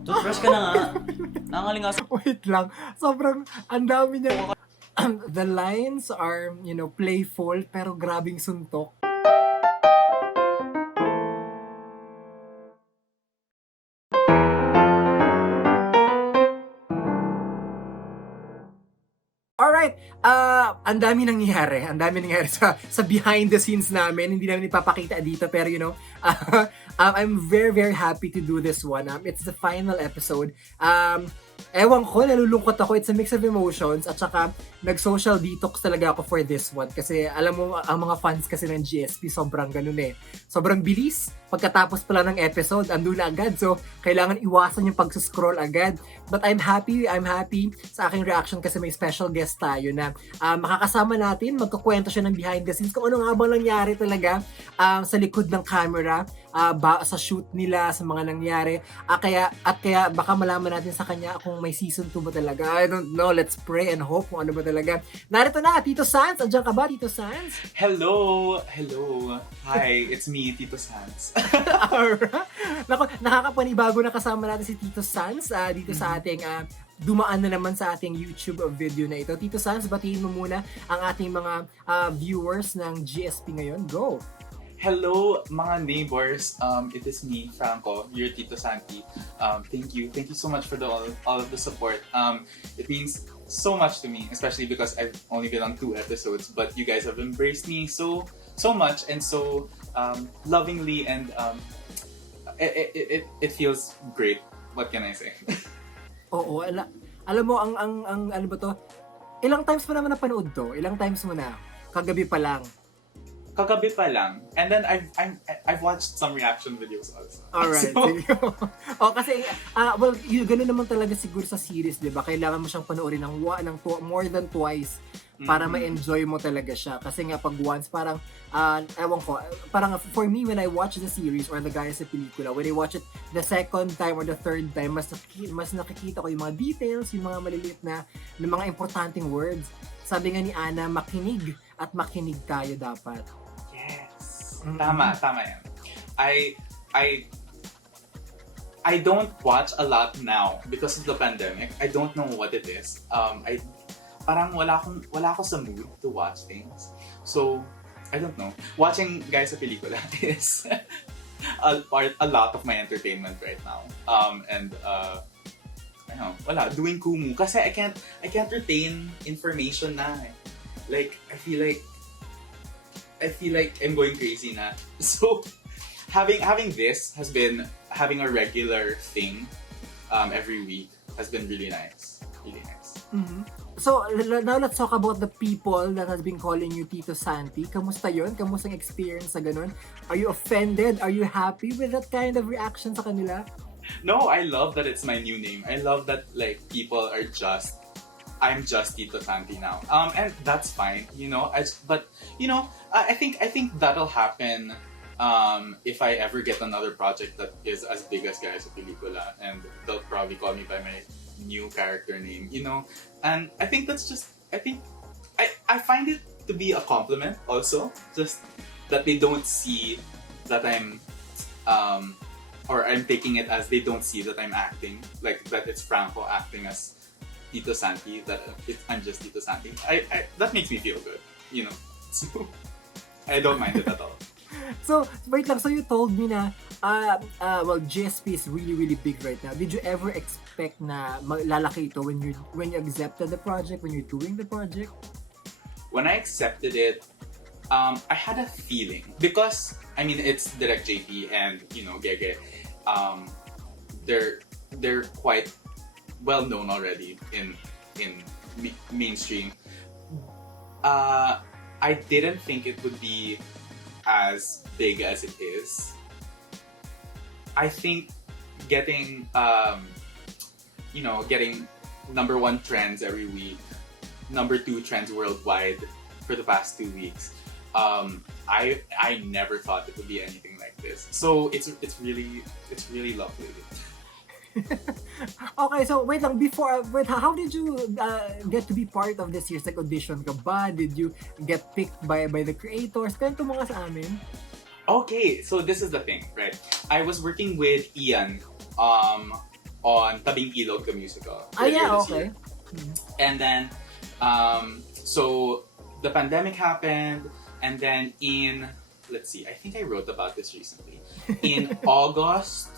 Toothbrush ka na nga. Nangalingas. Wait lang. Sobrang ang dami niya. The lines are, playful pero grabing suntok. Alright, ang dami nangyayari. Ang dami nangyayari sa behind the scenes namin. Hindi namin ipapakita dito pero I'm very very happy to do this one. It's the final episode. Ewan ko, nalulungkot ako. It's a mix of emotions at saka nag-social detox talaga ako for this one kasi alam mo, ang mga fans kasi ng GSP sobrang ganun eh. Sobrang bilis. Pagkatapos pala ng episode, andun na agad. So, kailangan iwasan yung pag-scroll agad. But I'm happy sa aking reaction kasi may special guest tayo na makakasama natin, magkukwento siya ng behind the scenes kung ano nga bang nangyari talaga sa likod ng camera, sa shoot nila, sa mga nangyari. Kaya baka malaman natin sa kanya kung may season 2 ba talaga. I don't know, let's pray and hope kung ano ba talaga. Narito na, Tito Sans. Andiyan ka ba, Tito Sans? Hello! Hi, it's me, Tito Sans. Alright. Nakakapanibago na kasama natin si Tito Sans dito sa ating dumaan na naman sa ating YouTube video na ito. Tito Sans, batiin mo muna ang ating mga viewers ng GSP ngayon. Go! Hello, mga neighbors. It is me, Franco, your Tito Santi. Thank you so much for all of the support. It means so much to me, especially because I've only been on 2 episodes, but you guys have embraced me so much and so lovingly, and it feels great. What can I say? Oo, alam mo ang ano ba to? Ilang times mo naman napanood to? Ilang times mo na? Kagabi pa lang. Kagabi pa lang. And then I've watched some reaction videos also. Alright. So, Kasi, gano'n naman talaga siguro sa series, di ba? Kailangan mo siyang panoorin ng more than twice para ma-enjoy mo talaga siya. Kasi nga pag once, parang, ewan ko, parang for me, when I watch the series or the Gaya sa Pelikula, when I watch it the second time or the third time, mas nakikita ko yung mga details, yung mga maliliit na mga importanteng words. Sabi nga ni Ana, makinig at makinig tayo dapat. Yes. Tama yan. I don't watch a lot now because of the pandemic. I don't know what it is. Parang wala ako sa mood to watch things. So, I don't know. Watching Guys sa Pelikula is a lot of my entertainment right now. Doing kumu kasi I can't retain information na. Like I feel like I'm going crazy na. So having this has been having a regular thing every week has been really nice. Really nice. Mm-hmm. So, now let's talk about the people that has been calling you Tito Santi. Kamusta yun? Kamusta ang experience sa ganun? Are you offended? Are you happy with that kind of reaction sa kanila? No, I love that it's my new name. I love that people are I'm just Tito Santi now. And that's fine, I think that'll happen if I ever get another project that is as big as Gaya sa Pelikula, and they'll probably call me by my new character name, And I think that's I find it to be a compliment also, just that they don't see that I'm or I'm taking it as they don't see that I'm acting, like that it's Franco acting as Tito Santi, that I'm just Tito Santi. That makes me feel good, So I don't mind it at all. So, wait lang. So, you told me na, GSP is really, really big right now. Did you ever expect na lalaki ito when you accepted the project, when you're doing the project? When I accepted it, I had a feeling because it's Direct JP and Gaya. They're quite well known already in mainstream. I didn't think it would be as big as it is. I think getting number 1 trends every week, number 2 trends worldwide for the past 2 weeks. I never thought it would be anything like this. So it's really lovely. Okay, so wait lang, how did you get to be part of this year's audition ka ba? Did you get picked by the creators? Kwento mo nga sa amin. Okay, so this is the thing, right? I was working with Ian on Tabing Ilog, the musical. Yeah, earlier this okay. year. And then, so the pandemic happened, and then let's see, I think I wrote about this recently. In August,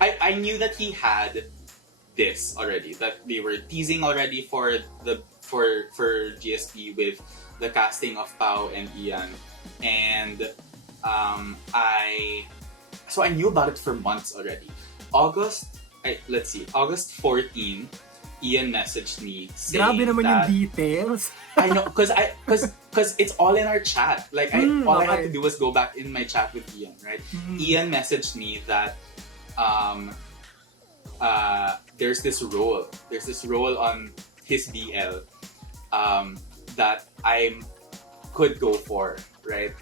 I knew that he had this already, that they were teasing already for GSP with the casting of Pao and Ian. And I knew about it for months already. August 14, Ian messaged me saying Grabe naman yung that, details. I know, because it's all in our chat. Like, all I had to do was go back in my chat with Ian, right? Ian messaged me that there's this role on his BL that I could go for, right?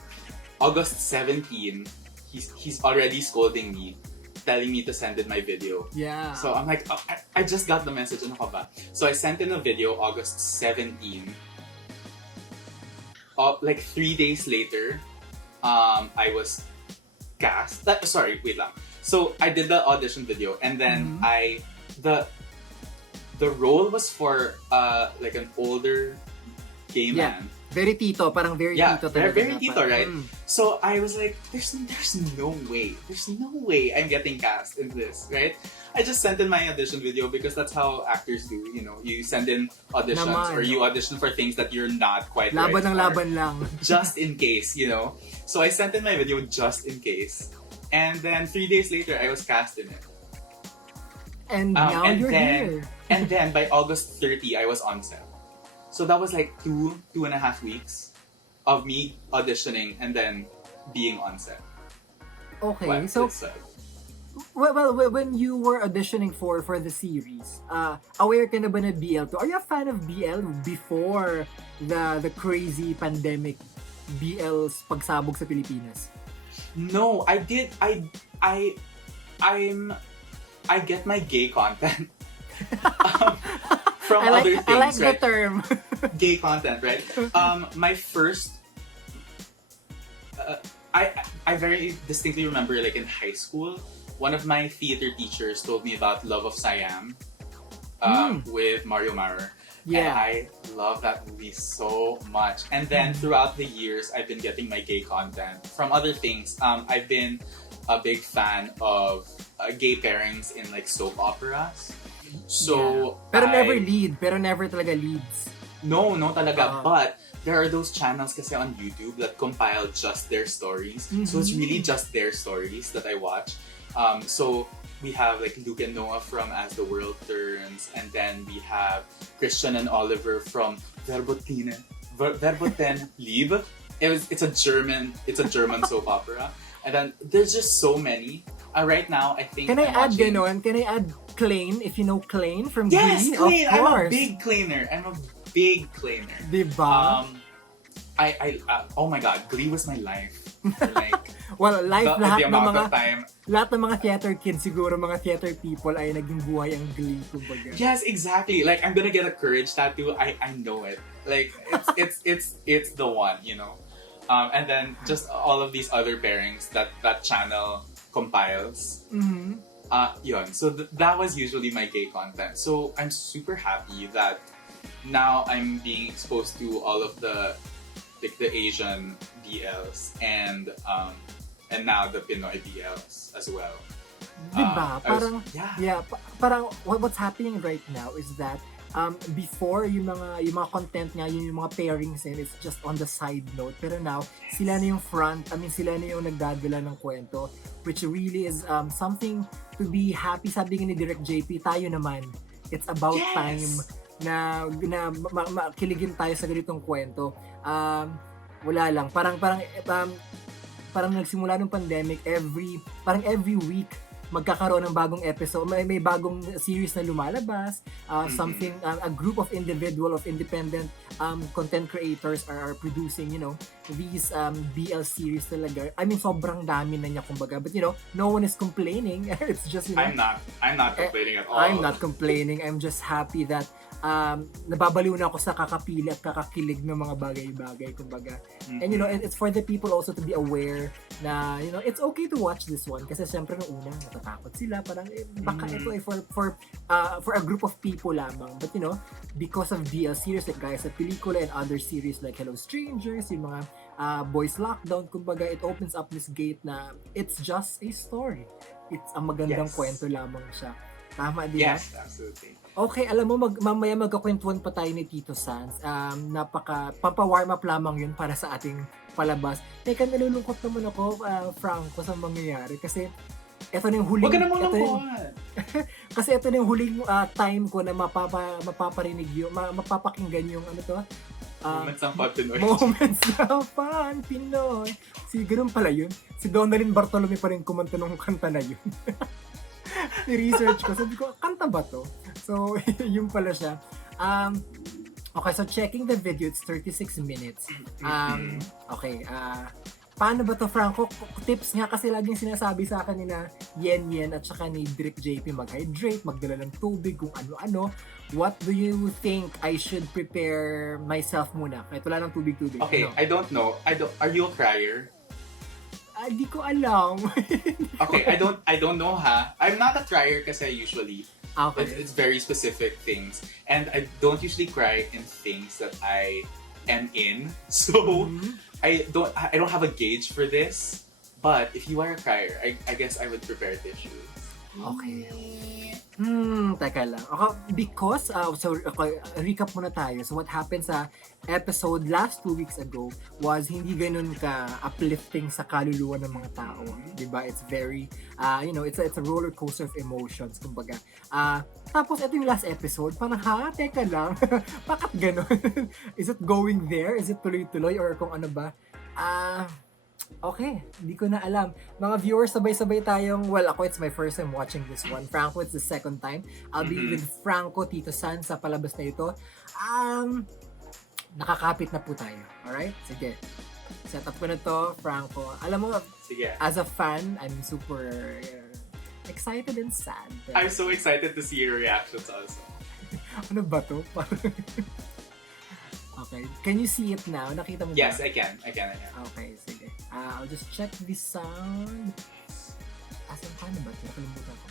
August 17, he's already scolding me, telling me to send in my video. Yeah. So I'm like, oh, I just got the message. Ano ka ba? So I sent in a video August 17. Like 3 days later, I was cast. Sorry, wait lang. So I did the audition video, and then the role was for like an older gay man. Very Tito, parang very Tito talaga. Very Tito, right? So I was like, there's no way I'm getting cast in this, right? I just sent in my audition video because that's how actors do, you know. You send in auditions or you audition for things that you're not quite right for. Laban lang. Just in case, you know. So I sent in my video just in case. And then 3 days later, I was cast in it. And now you're here. And then by August 30, I was on set. So that was like 2.5 weeks of me auditioning and then being on set. Okay, so well, when you were auditioning for the series, aware ka na ba na BL2? Are you a fan of BL before the crazy pandemic BL's pagsabog sa Pilipinas? No, I did. I get my gay content from other things. I like right? the term. Gay content, right? My first, I very distinctly remember, like in high school, one of my theater teachers told me about Love of Siam with Mario Maurer. Yeah. And I love that movie so much. And then throughout the years, I've been getting my gay content from other things. I've been a big fan of gay pairings in like soap operas. So Pero never talaga leads. No talaga. But there are those channels kasi on YouTube that compile just their stories. So it's really just their stories that I watch. So we have like Luke and Noah from As the World Turns, and then we have Christian and Oliver from Verboten Liebe. It's a German soap opera. And then there's just so many. Right now, I think Can I add ganon? Can I add Klein, if you know Klein from Yes, Glee? Klein! Of I'm course. a big Kleiner. Diba? I oh my god, Glee was my life. Like, well, life, the amount of lahat ng mga theater kids, siguro mga theater people ay naging buhay ang Glee, kumbaga. Yes, exactly. Like, I'm gonna get a courage tattoo. I know it. Like, it's the one, you know. And then just all of these other pairings that channel compiles. Yun. So that was usually my gay content. So I'm super happy that now I'm being exposed to all of the Asian BLs and now the Pinoy BLs as well. Diba? Parang what's happening right now is that before yung mga content nga, yung mga pairings and it's just on the side note, pero now sila na yung sila na yung nagdadala ng kwento, which really is something to be happy. Sabi nga ni Direct JP, tayo naman, it's about time na makiligin tayo sa ganitong kwento. Wala lang, parang nagsimula ng pandemic, every week magkakaroon ng bagong episode, may bagong series na lumalabas, something, a group of independent content creators are producing, you know, these BL series talaga. I mean, sobrang dami na niya, kumbaga, but you know, no one is complaining. It's just, you know, I'm not complaining at all. I'm not complaining. I'm just happy that nababaliw na ako sa kakapili at kakakilig ng mga bagay-bagay, kumbaga. And you know, it's for the people also to be aware na, you know, it's okay to watch this one kasi syempre nung una, natatakot sila. Parang, baka ito ay for a group of people lamang. But, you know, because of DL series like Gaya sa Pelikula and other series like Hello Strangers, yung mga Boys Lockdown, kumbaga, it opens up this gate na it's just a story. It's a magandang kwento lamang siya. Tama, di ba? Yes, absolutely. Okay, alam mo, mamaya magkakwentuhan pa tayo ni Tito Sans. Pampa-warm up lamang yun para sa ating palabas. Teka, nalulungkot naman ako, Franco, sa mangyayari. Kasi, ito na yung huling... Huwag ka naman kasi ito na yung huling time ko na mapaparinig yung, mapapakinggan yung, ano to? Moments ng Pan Pinoy. Moments ng Pan Pinoy. Ganun pala yun. Si Donalyn Bartolome pa rin kumanta ng kanta na yun. Ni-research ko. Sabi ko, kanta ba to? So, yun pala siya. Okay, so checking the video, it's 36 minutes. Okay, paano ba to, Franco? Tips nga kasi laging sinasabi sa akin nila Yen at saka ni Drick JP mag-hydrate, magdala ng tubig, kung ano-ano. What do you think I should prepare myself muna? Kahit wala ng tubig-tubig. Okay, ano? I don't know. Are you a crier? Di ko alam. Okay, I don't know ha. I'm not a crier kasi usually. Okay. It's very specific things. And I don't usually cry in things that I am in. So, I don't have a gauge for this. But if you are a crier, I guess I would prepare tissues. Okay. Teka lang. Okay, because, recap muna tayo. So, what happened sa episode last 2 weeks ago was hindi ganun ka-uplifting sa kaluluwa ng mga tao. Diba? It's very, it's a roller coaster of emotions, kumbaga. Tapos, ito yung last episode. Parang, teka lang. Bakit ganun? Is it going there? Is it tuloy-tuloy? Or kung ano ba? Okay, hindi ko na alam. Mga viewers, sabay-sabay tayong, it's my first time watching this one. Franco, it's the second time. I'll be with Franco, Tito San sa palabas na ito. Nakakapit na po tayo. Alright? Sige. Set up ko na to, Franco. Alam mo, sige. As a fan, I'm super excited and sad. I'm so excited to see your reactions also. Ano ba to? Okay. Can you see it now? Nakita mo ba? Yes, I can. Okay, sige. I'll just check the sound. Paano ba? Nakalimutan ko.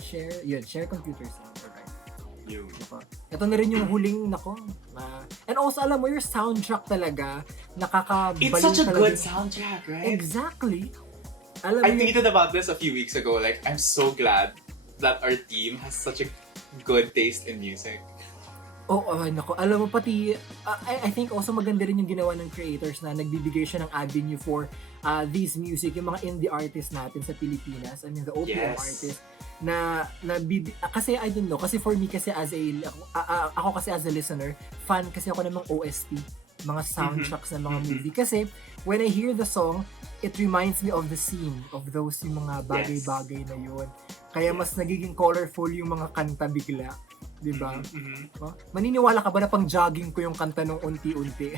Share computer sound. Alright. Ito na rin yung huling, and also, alam mo, your soundtrack talaga, nakakabalik talaga. It's such a good soundtrack, right? Exactly. I tweeted about this a few weeks ago. Like, I'm so glad that our team has such a good taste in music. Alam mo, pati, I think also maganda rin yung ginawa ng creators na nagbibigay siya ng avenue for these music, yung mga indie artists natin sa Pilipinas, I mean, the OPM artists, kasi I don't know, kasi for me kasi ako kasi as a listener, fan kasi ako ng mga OST, mga soundtracks ng mga movie, kasi when I hear the song, it reminds me of the scene, of those yung mga bagay-bagay na yun. Kaya mas nagiging colorful yung mga kanta bigla. Diba? Maniniwala ka ba na pang jogging ko yung kanta nung unti-unti?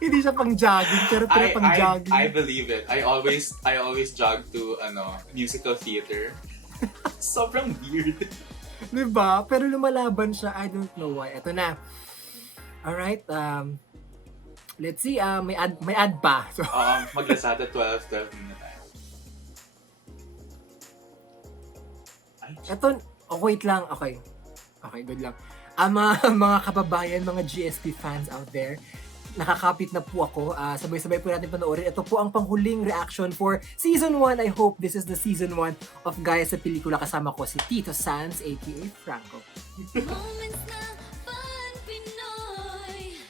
Hindi siya pang jogging, pero pang jogging. I believe it. I always jog to musical theater. Sobrang weird. Diba? Pero lumalaban siya. I don't know why. Ito na. Alright. Let's see. May ad pa. So, Maglasada 12 na tayo. Ito, wait lang. Okay, good lang. Mga kababayan, mga GST fans out there, nakakapit na po ako. Sabay-sabay po natin panoorin. Ito po ang panghuling reaction for Season 1. I hope this is the Season 1 of Gaya sa Pelikula. Kasama ko si Tito Sans, aka Franco. Moments na Pan Pinoy.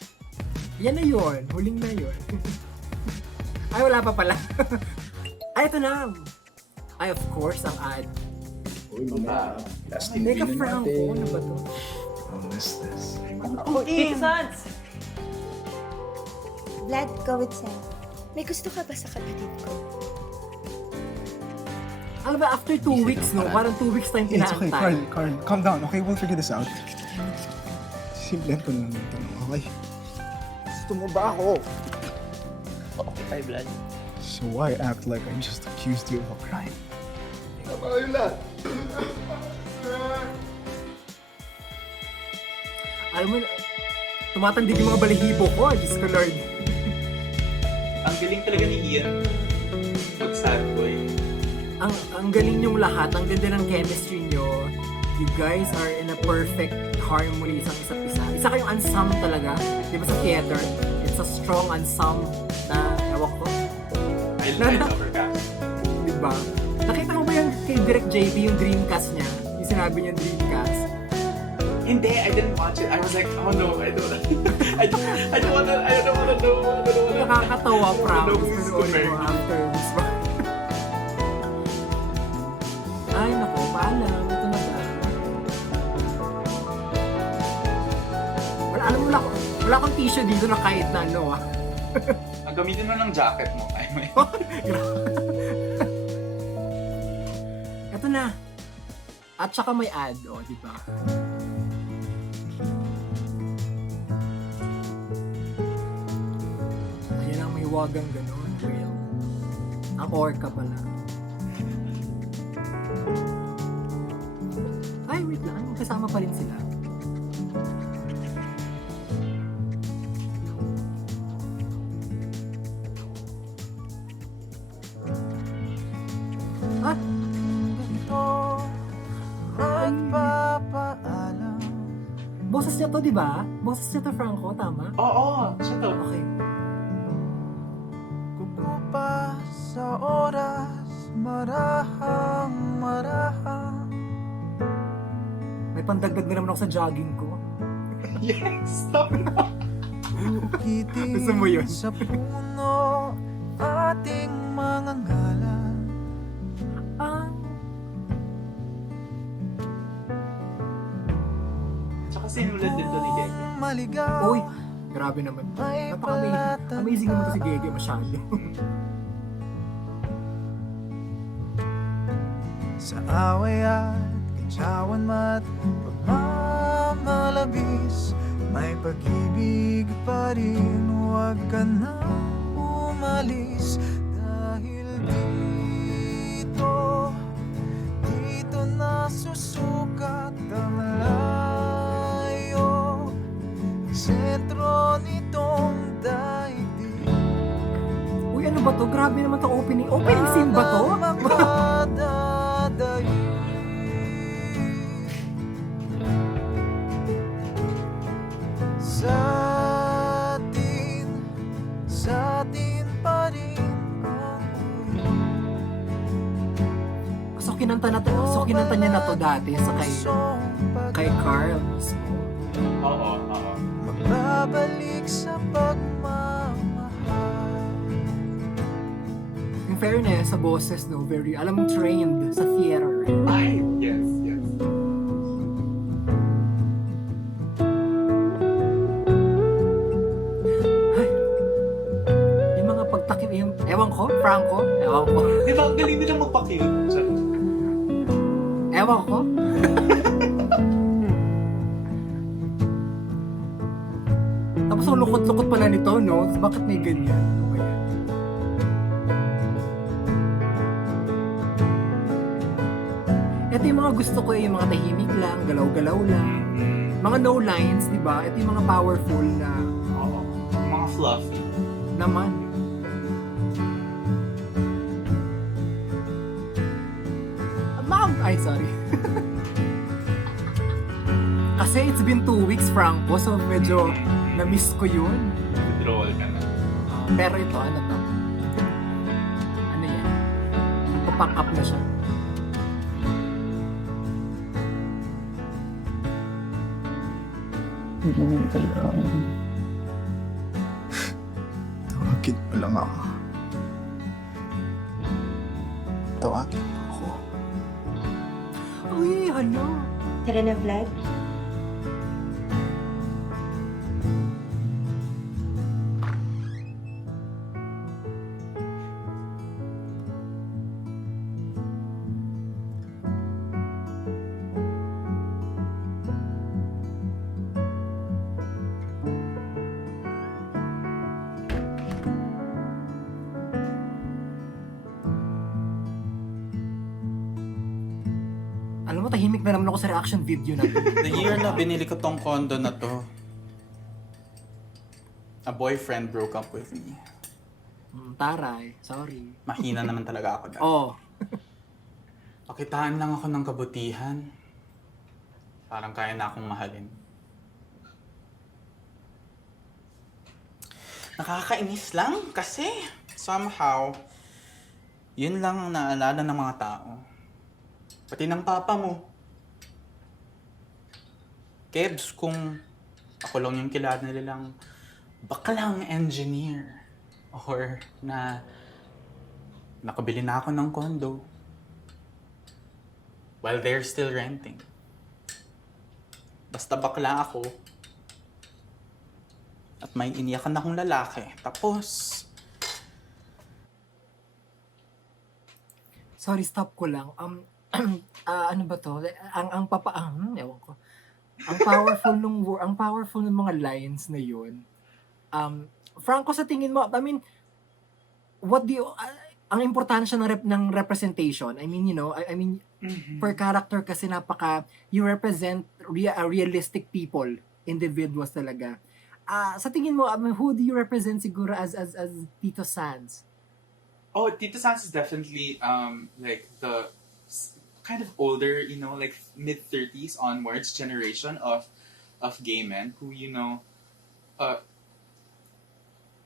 Yan na yun. Huling na yun. Ay, wala pa pala. Ay, ito na. Ay, of course, ang ad. Uy, mama. Last TV Mega na Franco. natin. Ano ba to? I'll miss this. Tito Sans! Vlad, go with Sam. May gusto ka ba sa kapatid ko? Alam ba, after 2 weeks, no? Parang 2 weeks tayong Hey, it's okay, pinaantay. Carl, calm down. Okay, we'll figure this out. Simple ko lang yung tanong, okay? Gusto mo ba ako? Okay tayo, Vlad. So why act like I just accused you of a crime? Alam mo, tumatandig yung mga balahibo ko. Diyos ko, Lord. Ang galing talaga ni Ian. Mag-sad boy. Ang galing yung lahat, ang ganda ng chemistry nyo. You guys are in a perfect harmony isang isa't isa. Isa kayong ensemble talaga. Di ba sa theater? It's a strong ensemble na ewan ko. I love her cast. Di ba? Nakita mo ba yung kay Direk JB yung Dreamcast niya? Yung sinabi niya Dreamcast. Hindi, I didn't watch it. I was like, oh no, I don't wanna know. Nakakatawa, promise. who's Pero comparing. mo after this one. Ay, nako, paalam. Ito na ba? Alam mo, wala akong tissue dito na kahit na ano ah. Gamitin mo ng jacket mo. Ay, may... Ito na. At saka may ad, oh, di ba? Ayan ang may wagang ganun. Well, ang orca pala. Ay, wait lang. Kasama pa rin sila. Ah! Boses niya to, di ba? Boses niya to, Franco, tama? Oo, siya to. Okay. Kukupa sa oras, marahang. May pandagdag na naman ako sa jogging ko. Yes, stop na. Gusto mo yun? Sa puno, ating mga ngalan. Ah, Tsaka sinulad din to ni Gaya. Maligaw, uy, grabe naman. Amazing naman to si Gege masyado. sa away at kantsawan mat pagmamalabis, may pag-ibig pa rin, huwag ka na umalis. Dahil dito na susukat ang layo, sentro nitong daigdig. Uy, ano ba to? Grabe naman to opening. Opening scene ba to? Sa atin pa rin ang So kinanta niya na to dati sa kay Carl mismo. Oo. magbabalik sa pagmamahal. In fairness, sa boses, no, very, alam mo, trained sa theater. Ay, yes. Ay, yung mga pagtakip, yung, ewan ko, Franco, ewan ko. Di ba, ang galing nilang magpa-cute. Ewan ko. Tapos ang lukot-lukot pala nito, no? Bakit may ganyan? Ano ba yan? Ito yung mga gusto ko, yung mga tahimik lang, galaw-galaw lang. Mga no lines, di ba? Ito yung mga powerful na Oo. Mga fluffy. naman. Ma'am! Ay, sorry. Kasi it's been 2 weeks, Franco, so medyo na-miss ko yun. Withdrawal ka na. Pero ito, ano to? Ano yan? Papack up na siya. Tawagin mo lang ako. Tawagin mo ako. Uy, hala. Tara na, Vlad. Alam mo, tahimik na naman ako sa reaction video na. The year na binili ko tong condo na to, a boyfriend broke up with me. Taray, sorry. Mahina naman talaga ako dahil. Oh, Pakitaan lang ako ng kabutihan. Parang kaya na akong mahalin. Nakakainis lang kasi somehow, yun lang ang naalala ng mga tao. Pati ng papa mo. Kebs, kung ako lang yung kilala nilang baklang engineer or na nakabili na ako ng condo while they're still renting. Basta bakla ako at may iniyakan akong lalaki. Tapos, sorry, stop ko lang. Ano ba to? Ewan ko. Ang powerful ng mga lines na yun. Franco, sa tingin mo, I mean, what do you, ang importansya ng representation, I mean, you know, I mean, per character kasi you represent realistic people, individuals talaga. Sa tingin mo, who do you represent siguro as Tito Sans? oh, Tito Sans is definitely like the kind of older, you know, like mid-30s onwards generation of gay men who, you know,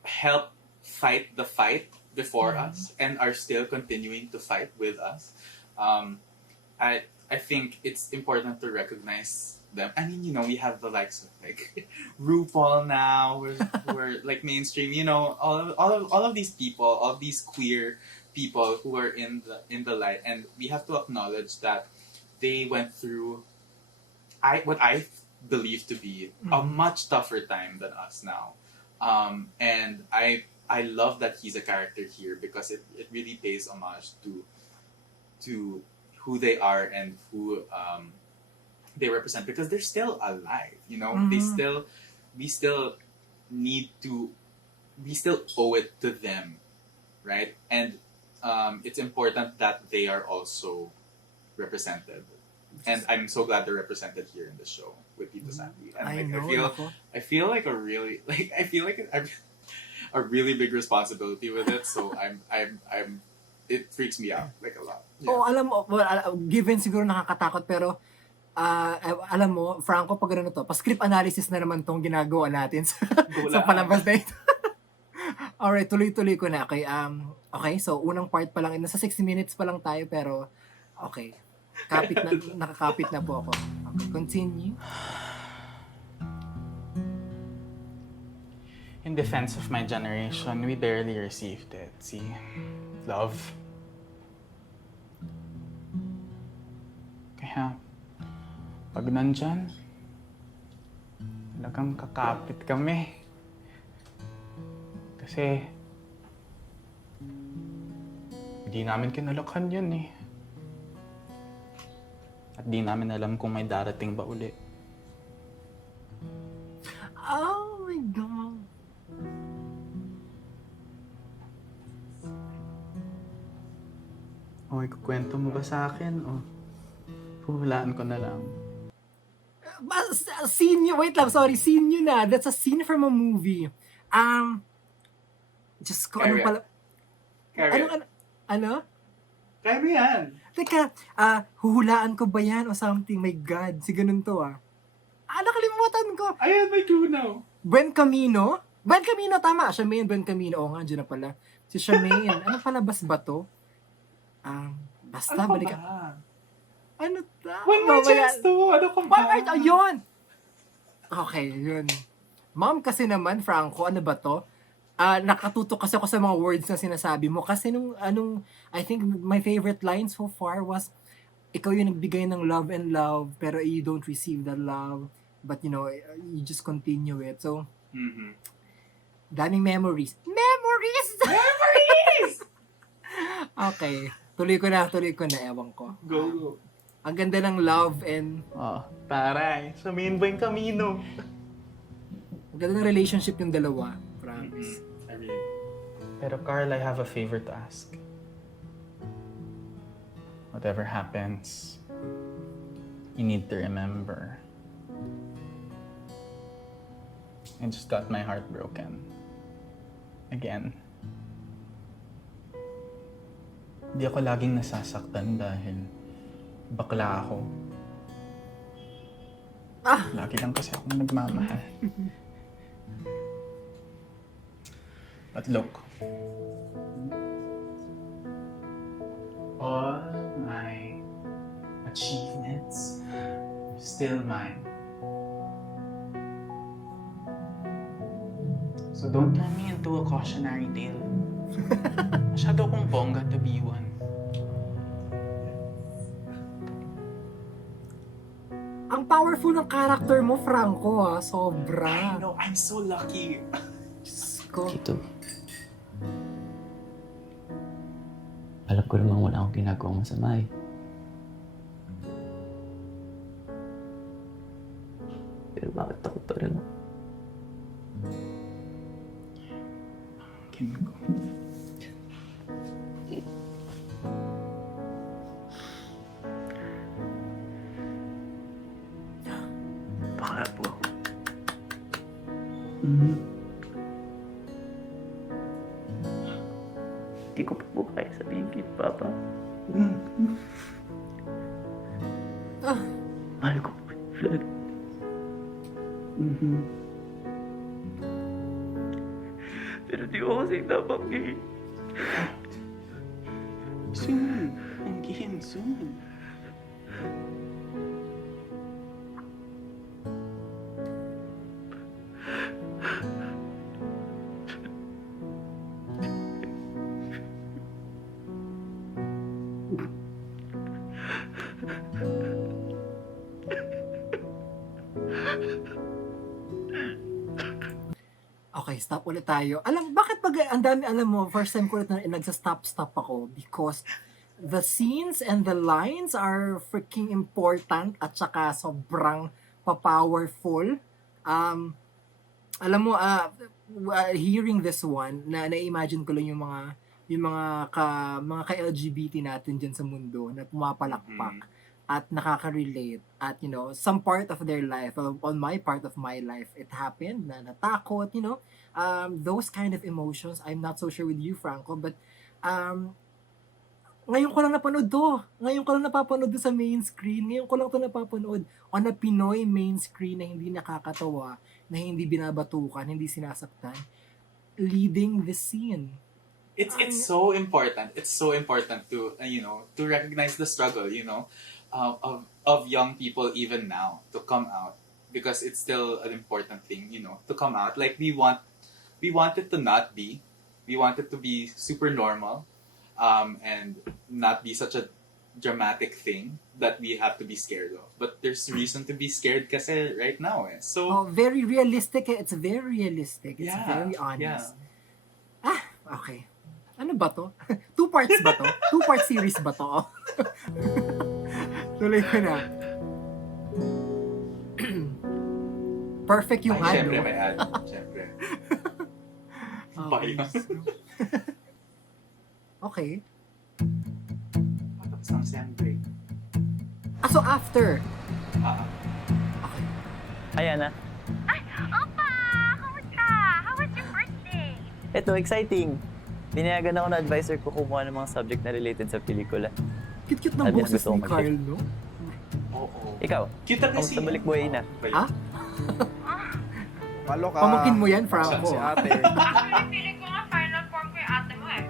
help fight the fight before us and are still continuing to fight with us. I think it's important to recognize them. I mean, you know, we have the likes of like RuPaul now, we're like mainstream. You know, all of these people, all of these queer people who are in the light, and we have to acknowledge that they went through what I believe to be a much tougher time than us now. And I love that he's a character here because it really pays homage to who they are and who they represent, because they're still alive, you know. We still owe it to them, right? And it's important that they are also represented, and I'm so glad they're represented here in the show with Tito Santi. And I feel like a really a really big responsibility with it, so I'm it freaks me out like a lot. Yeah. Oh, alam mo, given siguro nakakatakot, pero alam mo, Franco, pag ano to, pa-script analysis na naman tong ginagawa natin sa palabas na ito. Alright, tuloy-tuloy ko na. Okay, okay, so unang part pa lang, nasa 60 minutes pa lang tayo, pero okay. Nakakapit na po ako. Okay, continue. In defense of my generation, we barely received it. See, love. Kaya, pag nandyan, talagang kakapit kami. Kasi, hindi namin kinalakhan yan eh. At di namin alam kung may darating ba uli. Oh my God. Okay, kukwento mo ba sa akin? O huhulaan ko na lang? Scene yun, wait lang, sorry, scene yun na. That's a scene from a movie. Diyos ko, ano pala? Ano? Kaya mo yan. Teka, huhulaan ko ba yan o something? My God, si ganun to nakalimutan ko. Ayan, may clue now. Buen Camino? Buen Camino, tama. Charmaine Buen Camino. Oo nga, dyan na pala. Si Charmaine. Ano palabas ba to? Basta, Ano balikan. ba? Ano ta? One more chance to. Ano ka ba? Yun! Okay, yun. Ma'am, kasi naman, Franco, ano ba to? Nakatutok kasi ako sa mga words na sinasabi mo. Kasi I think my favorite line so far was, ikaw yung nagbigay ng love and love, pero you don't receive the love. But, you know, you just continue it. So, daming memories. Memories! Okay. Tuloy ko na, ewan ko. Go. Ang ganda ng love and Taray. Sa main Buen Camino. ang ganda ng relationship yung dalawa. Promise. I really. Pero Carl, I have a favor to ask. Whatever happens, you need to remember, I just got my heart broken. Again. Hindi ako laging nasasaktan dahil bakla ako. Lagi lang kasi akong nagmamahal. But look, all my achievements are still mine. So don't turn me into a cautionary tale. Masyado akong bongga to be one. Ang powerful ng character mo, Franco, ha? I Sobra. know, I'm so lucky. Diyos ko. Tito. Alam ko naman wala akong ginagawang masama eh. Pero bakit ako pa rin? Kim ko. Baka po ako. Hindi ko pa po kaya sabihin kay Papa. Mahal ko po yung vlog. Pero di ko kasi nabanggit. Soon. Anggihin, soon. Okay, stop ulit tayo. Bakit ang dami, alam mo, first time ko ulit na nagsa-stop ako because the scenes and the lines are freaking important at saka sobrang pa-powerful. Alam mo, hearing this one, na-imagine ko lang yung mga ka-LGBT natin dyan sa mundo na pumapalakpak at nakaka-relate at some part of their life, on my part of my life, it happened na natakot, those kind of emotions. I'm not so sure with you, Franco, but ngayon ko lang napanood to. Ngayon ko lang napapanood sa main screen. Ngayon ko lang to napapanood on a Pinoy main screen na hindi nakakatawa, na hindi binabatukan, hindi sinasaktan, leading the scene. It's so important. It's so important to to recognize the struggle, of young people even now to come out, because it's still an important thing, to come out. Like we want it to not be. We want it to be super normal, and not be such a dramatic thing that we have to be scared of. But there's reason to be scared kasi right now. So Very realistic. It's very realistic. It's Yeah, very honest. yeah. Okay. Ano ba to? 2 parts ba to? 2-part series ba to? Tuloy ko na. Perfect yung Ay, ano. syempre may ad. Syempre. Okay. Bayang. Okay. Tapos ng sem break. So after. Okay. Ayan na. Opa! Kamusta? How was your first day? Ito, exciting. Binayagan ako na advisor ko kumuha ng mga subject na related sa pelikula. Cute-cute ng Sabi niya, boses gusto ko ni mag-share. Carl, no? Oo. Ikaw, Cute na kasi. kamusta balik buhay na? Ha? Malo ka. Pamangkin mo yan, Franco. Si ate. Actually, feeling ko nga final form ko yung ate mo eh.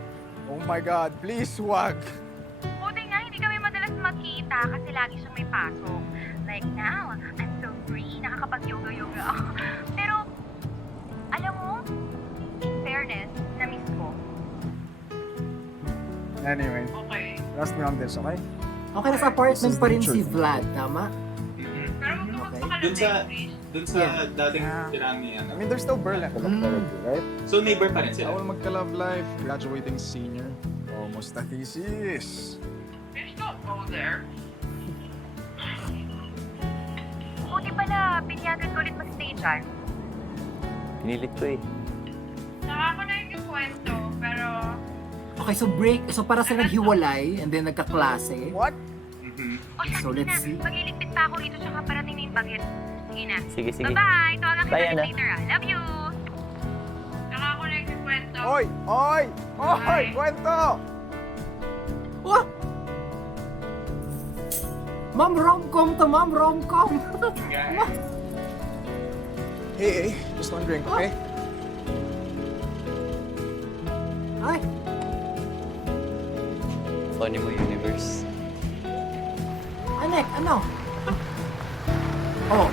Oh my God, please, wag. Buti nga, hindi kami madalas magkita kasi lagi siyang may pasok. Like now, I'm so free, nakakapag-yoga-yoga ako. Pero, alam mo, in fairness, na-miss ko. Anyway, Okay. trust me on this, okay? Okay, nasa apartment This is pa rin nature. si Vlad, tama? Mhm. Pero huwag ka Okay. magpaka-lamig, Dun sa Yeah. dating Yeah. tirahan ni I mean, there's still Berlin to look forward to, right? So neighbor pa rin sila. Awal magka-love life, graduating senior, almost a thesis. Please don't go there. Buti pala, pinyagan ko ulit mag-stay dyan. Pinilit ko eh. Nakakanayin yung kwento, pero... Okay, so break. So para sa naghiwalay and then nagkaklase. What? Mhm. O siya, So, sige let's na. see. Magliligpit pa ako rito siya kaparating na yung bagit. Sige na. Sige, sige. Bye-bye! Tawagan kita Bye, ulit Ana. later ah. Love you! Nakakanayin yung kwento. Oy! Oy! Oy! Ay. Kwento! What? Ma'am rom-com to ma'am rom-com. Hey, just one drink, okay? Ay, Funny mo, universe. Anek, ano? Oh.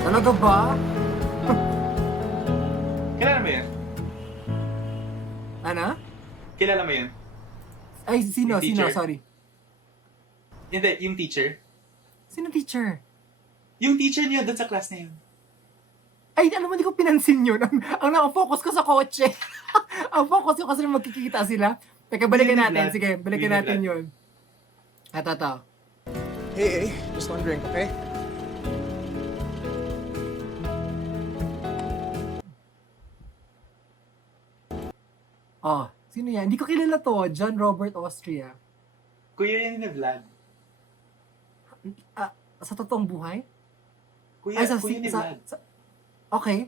Talaga ba? Kilala mo yun? Ano? Kilala mo yun? Ay, sino? Yung teacher. Sorry. Hindi, yung teacher. Sino teacher? Yung teacher niya doon sa class na yun. Ay, alam mo, hindi ko pinansin yun. Ang nakafocus ko sa kotse. Ang focus ko kasi magkikita sila. Teka, balikan Hindi, natin. Vlad. Sige, balikan Hindi, natin Vlad. yun. Ito. Hey, just one drink, okay? Oh, sino yan? Hindi ko kilala to. John Robert Austria. Kuya yun ni Vlad. Sa totoong buhay? Kuya, Ay, kuya ni Vlad. Okay.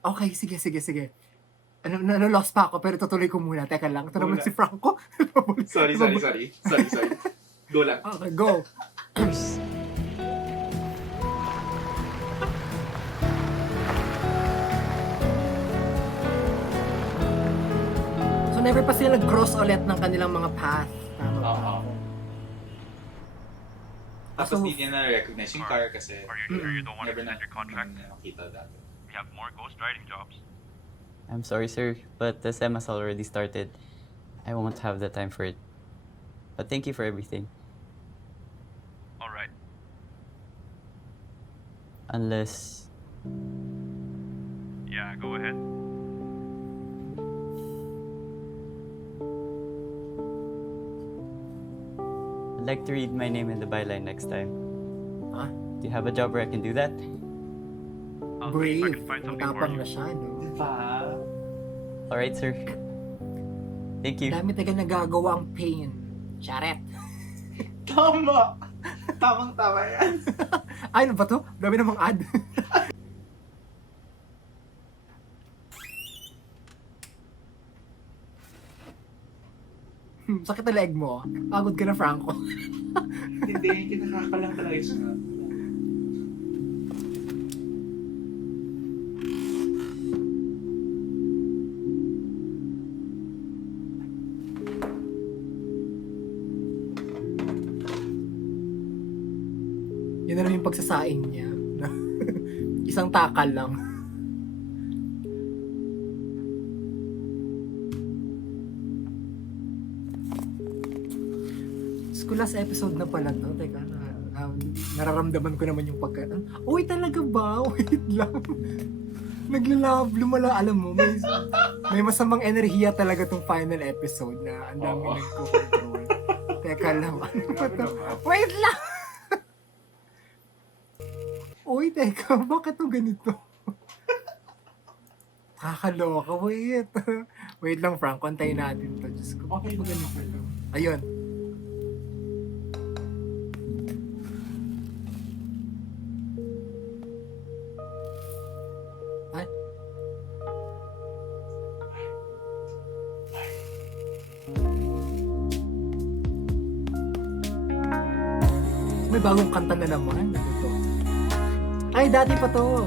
Okay, sige. Nalost pa ako, pero tutuloy ko muna. Teka lang, ito naman Wala. si Franco. Sorry. Go lang. Okay, go. So, never pa sila nag-cross ulit ng kanilang mga path. Tama ba? Oo. Tapos So, di niya na-recognize yung car kasi Are you sure you don't want to never extend your contract? nakita dati. We have more ghost riding jobs. I'm sorry, sir, but the SEM has already started. I won't have the time for it. But thank you for everything. All right. Unless... Yeah, go ahead. I'd like to read my name in the byline next time. Huh? Do you have a job where I can do that? I'll see if I Brave. can find something for Matapang you. na siya, no? Pa? Alright, sir. Thank you. Dami taga nagagawa ang pain. Charet. Tama! Tamang-tama yan. Ay, ano ba to? Dami namang ad. Sakit na leg mo. Pagod ka na, Franco. Hindi, kinakakalang talaga siya. Yun na naman yung pagsasaing niya. Isang takal lang. Ko last episode na pala to. Teka, nararamdaman ko naman yung pagka... Uy, talaga ba? Wait lang. Lumala, alam mo, may masamang enerhiya talaga tong final episode na ang dami Oo. nagko-control. Teka lang, ano ba to? Wait lang! Uy, teka, bakit to ganito? Kakaloka, wait. Wait lang, Frank, antayin natin to. Diyos ko, bakit ba ganito lang? Ayun. Ay. May bagong kanta na naman. Ano to? Ay, dati pa to.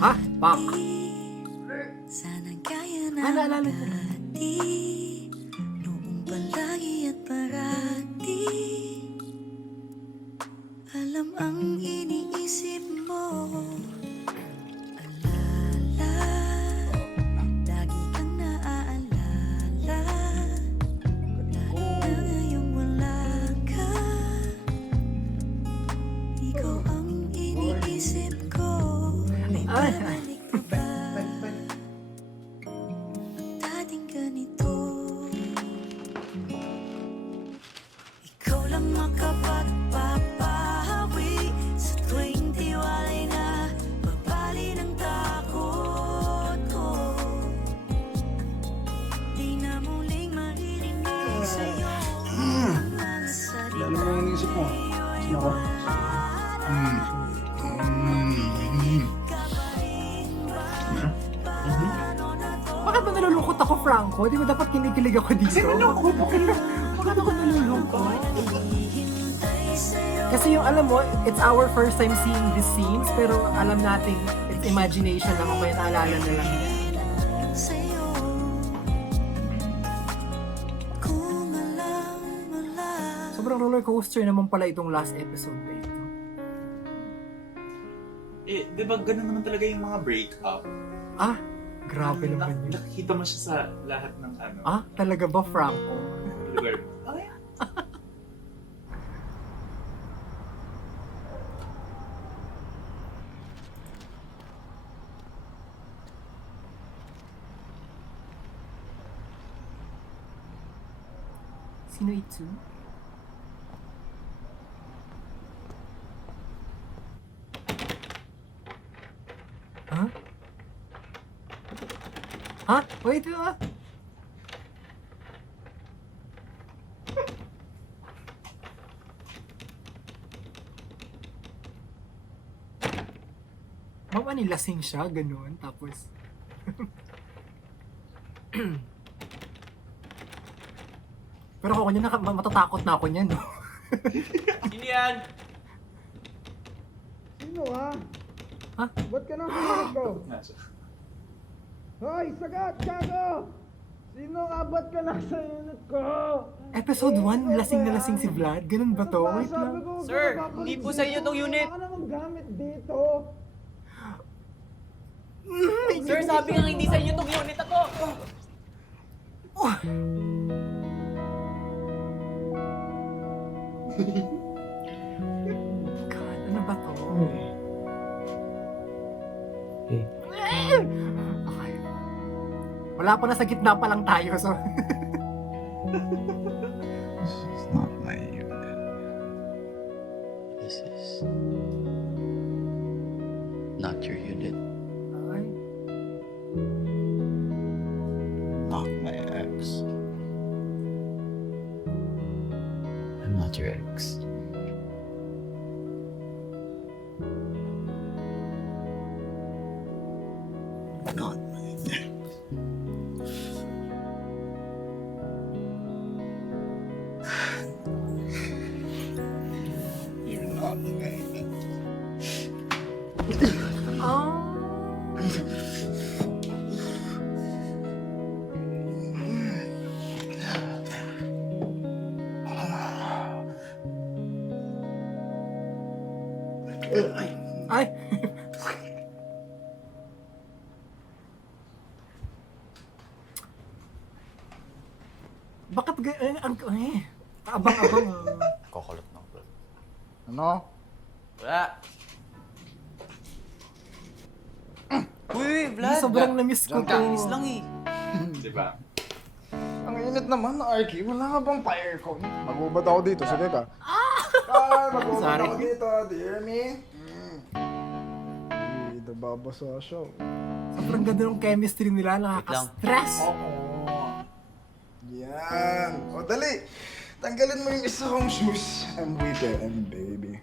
Ha? Pak. Sanang kaya Ah, naalala ko. dati, noong palagi at parati. Alam ang iniisip mo. Alala, lagi kang naaalala. Lalo na ngayong wala ka. Ikaw ang iniisip ko. May Ay. babalik ka ba? Dating ganito. Ikaw lang makapagpapahawi sa tuwing tiwalay na babali ng takot ko. Di na muling maririnig sa'yo ang mga salita. Lalo mo yung isip ako, Franco? Di ba dapat kinikilig ako dito? Kasi malungkot. Bakit ako nalulungkot? Kasi yung alam mo, it's our first time seeing these scenes, pero alam natin, it's imagination lang o kaya naalala na lang. sa'yo. Kung alam mo lang. Sobrang roller coaster naman pala itong last episode na ito. Di ba ganun naman talaga yung mga breakup? Ah, grabe naman yun. Nakikita mo siya sa lahat ng ano. Ah, talaga ba, Franco? Lugar. Ay, Sino ito? Ha? Ha? Wait, ah! Mama, nilasing siya, ganun. Tapos... Pero ako niya, matatakot na ako niyan, no? Sino yan? Sino ha? Ha? Ba't ka nang sumunod ko? nasa. Hoy, sagat! Gago! Sino ka? Ba't ka nasa unit ko? Episode 1, lasing na lasing si Vlad. Ganun ba to? Wait lang. Sir, hindi po sa inyo tong unit. Baka namang gamit dito. Sir, sabi nga hindi sa inyo tong unit ako. God, ano ba to? Eh. Okay. Wala pa na sa gitna pa lang tayo, so... This is not my unit. This is not your unit. Ay. Not my ex. I'm not your ex. Not my ex. You're not my ex. Oh. Ay. Bakit abang-abang. Kokolot na ako. Ano? Wala. Uy, Vlad. Sobrang na-miss ko to. Miss lang eh. Di ba? Ang init naman, Arky. Wala ka bang fire cone? Magubad ako dito. Sige ka. Ay, magubad Sorry. ako dito. Do you hear me? Hindi, nababasa siya. Sobrang ganda ng chemistry nila. Nakaka-stress. Oo. Yan. O, dali. Tanggalin mo yung isa kong shoes. I'm weekend, baby.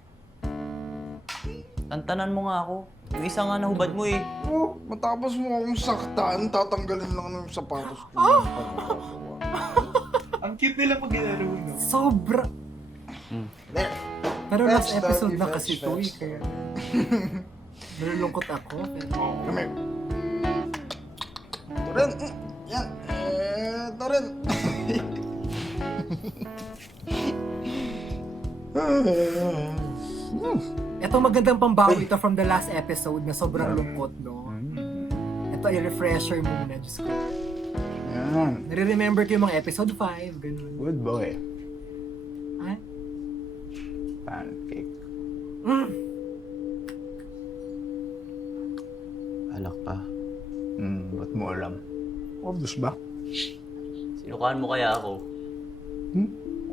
Tantanan mo nga ako. Yung isa nga nahubad mo eh. Oh, matapos mo akong saktan, tatanggalin lang ng sapatos ko. Ang cute nila pag nilaro, no? Sobra. Pero last episode na kasi ito eh. Kaya... nalulungkot ako. Pero... Come here. Toren! Yan! Toren! Ito magandang pambawi ito from the last episode na sobrang lungkot, no? Ito ay refresher muna. Diyos ko. Yan. Nare-remember ko yung mga episode 5. Ganun. Good boy. Ah? Pancake. Alak pa. Ba't mo alam? Obvious ba? Sinukaan mo kaya ako?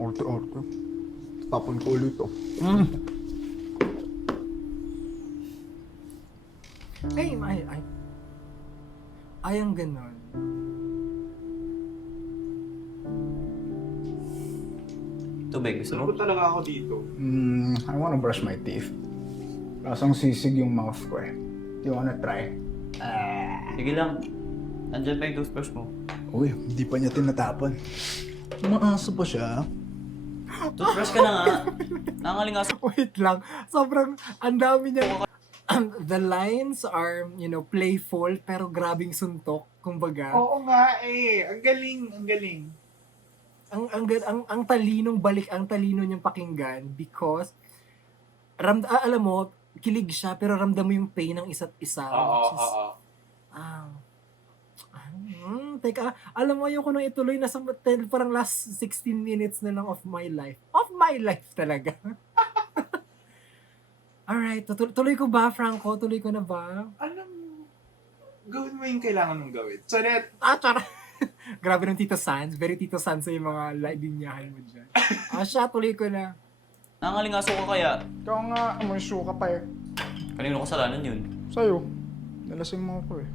Orte-orte. Tapon ko ulit to. Ay, ang ganon. Tubig, gusto mo? Lungkot talaga ako dito. I wanna brush my teeth. Lasang sisig yung mouth ko eh. You wanna try? Sige lang. Nandyan pa yung toothbrush mo. Uy, hindi pa niya tinatapon. Umaasa pa siya. Toothbrush ka na nga. Nangalingaso. Wait lang. Sobrang ang dami niya. The lines are, you know, playful pero grabing suntok, kumbaga. Oo nga eh. Ang galing, ang galing. Ang talinong balik, ang talino niyang pakinggan because alam mo, kilig siya pero ramdam mo yung pain ng isa't isa. Oo, which is, oo. Teka, alam mo ayoko nang ituloy, nasa parang last 16 minutes na lang of my life. Of my life talaga. Alright, tuloy ko ba, Franco? Tuloy ko na ba? Alam mo, gawin mo yung kailangan mong gawin. Charet! Tara! Grabe ng Tito Sans. Very Tito Sans sa yung mga linyahan mo dyan. Siya, tuloy ko na. Nangalingaso ka kaya? Ikaw nga, amoy suka pa eh. Kanino kasalanan yun? Sa'yo, nalasing mo ako eh.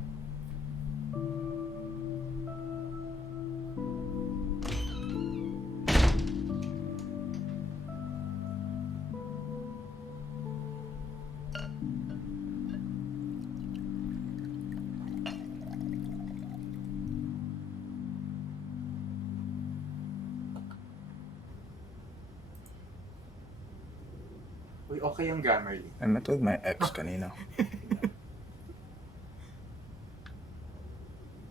Uy, okay yung Grammarly. I met with my ex kanina.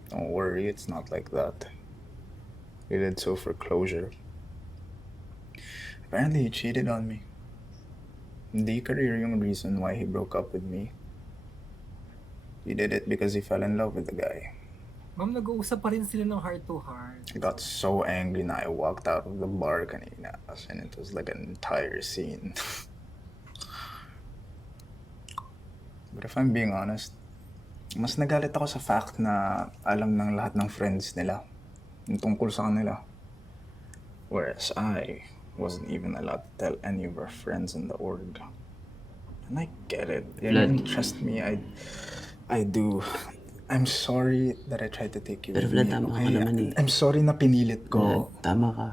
Don't worry, it's not like that. We did so for closure. Apparently, he cheated on me. Hindi career yung reason why he broke up with me. He did it because he fell in love with the guy. Ma'am, nag-uusap pa rin sila ng heart to heart. I got so angry na I walked out of the bar kanina. And it was like an entire scene. But if I'm being honest, mas nagalit ako sa fact na alam ng lahat ng friends nila yung tungkol sa kanila. Whereas I wasn't even allowed to tell any of our friends in the org. And I get it. And trust me, I do. I'm sorry that I tried to take you Pero with me. Vlad, tama ka naman eh. I'm sorry na pinilit ko. Vlad, tama ka.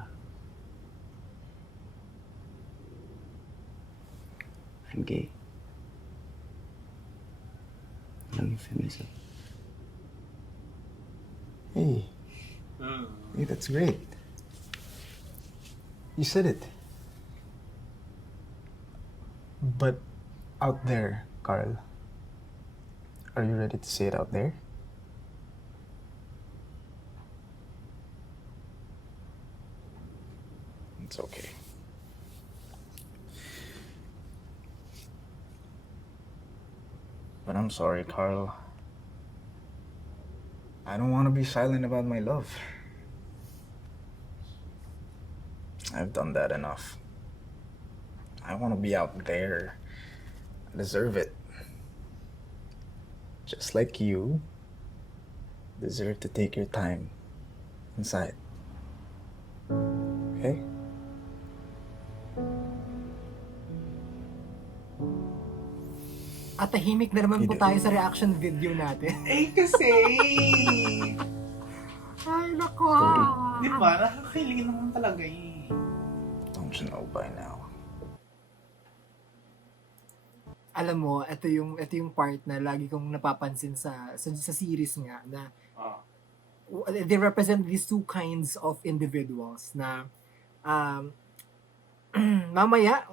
I'm gay. I love you, feminism. Hey. Hey, that's great. You said it. But out there, Carl, are you ready to say it out there? It's okay. But I'm sorry, Carl. I don't want to be silent about my love. I've done that enough. I want to be out there. I deserve it. Just like you deserve to take your time inside. Okay? At tahimik na naman po tayo sa reaction video natin. Eh, kasi... Ay, nako. Di ba? Nakakakilig naman talaga eh. Don't you know by now? Alam mo, ito yung part na lagi kong napapansin sa series nga na they represent these two kinds of individuals na mamaya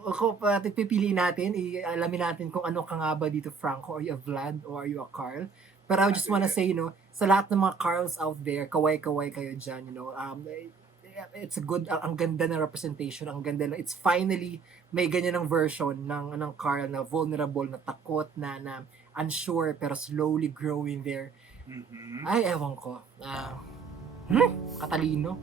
pipili natin, alamin natin kung ano ka nga ba dito, Franco, are you a Vlad or are you a Carl? But I just wanna say, sa lahat ng mga Carls out there, kaway-kaway kayo dyan, it's a good, ang ganda na representation, ang ganda na, it's finally, may ganyan ng version ng Carl na vulnerable, na takot, na unsure, pero slowly growing there. Mm-hmm. Ay, ewan ko. Katalino.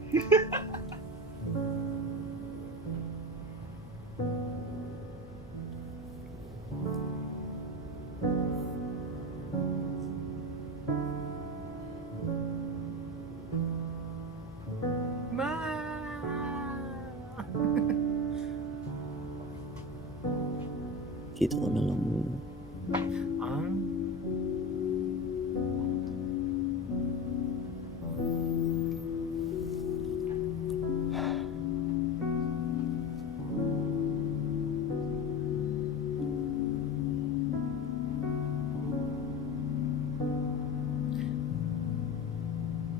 Dito ko na lang muna.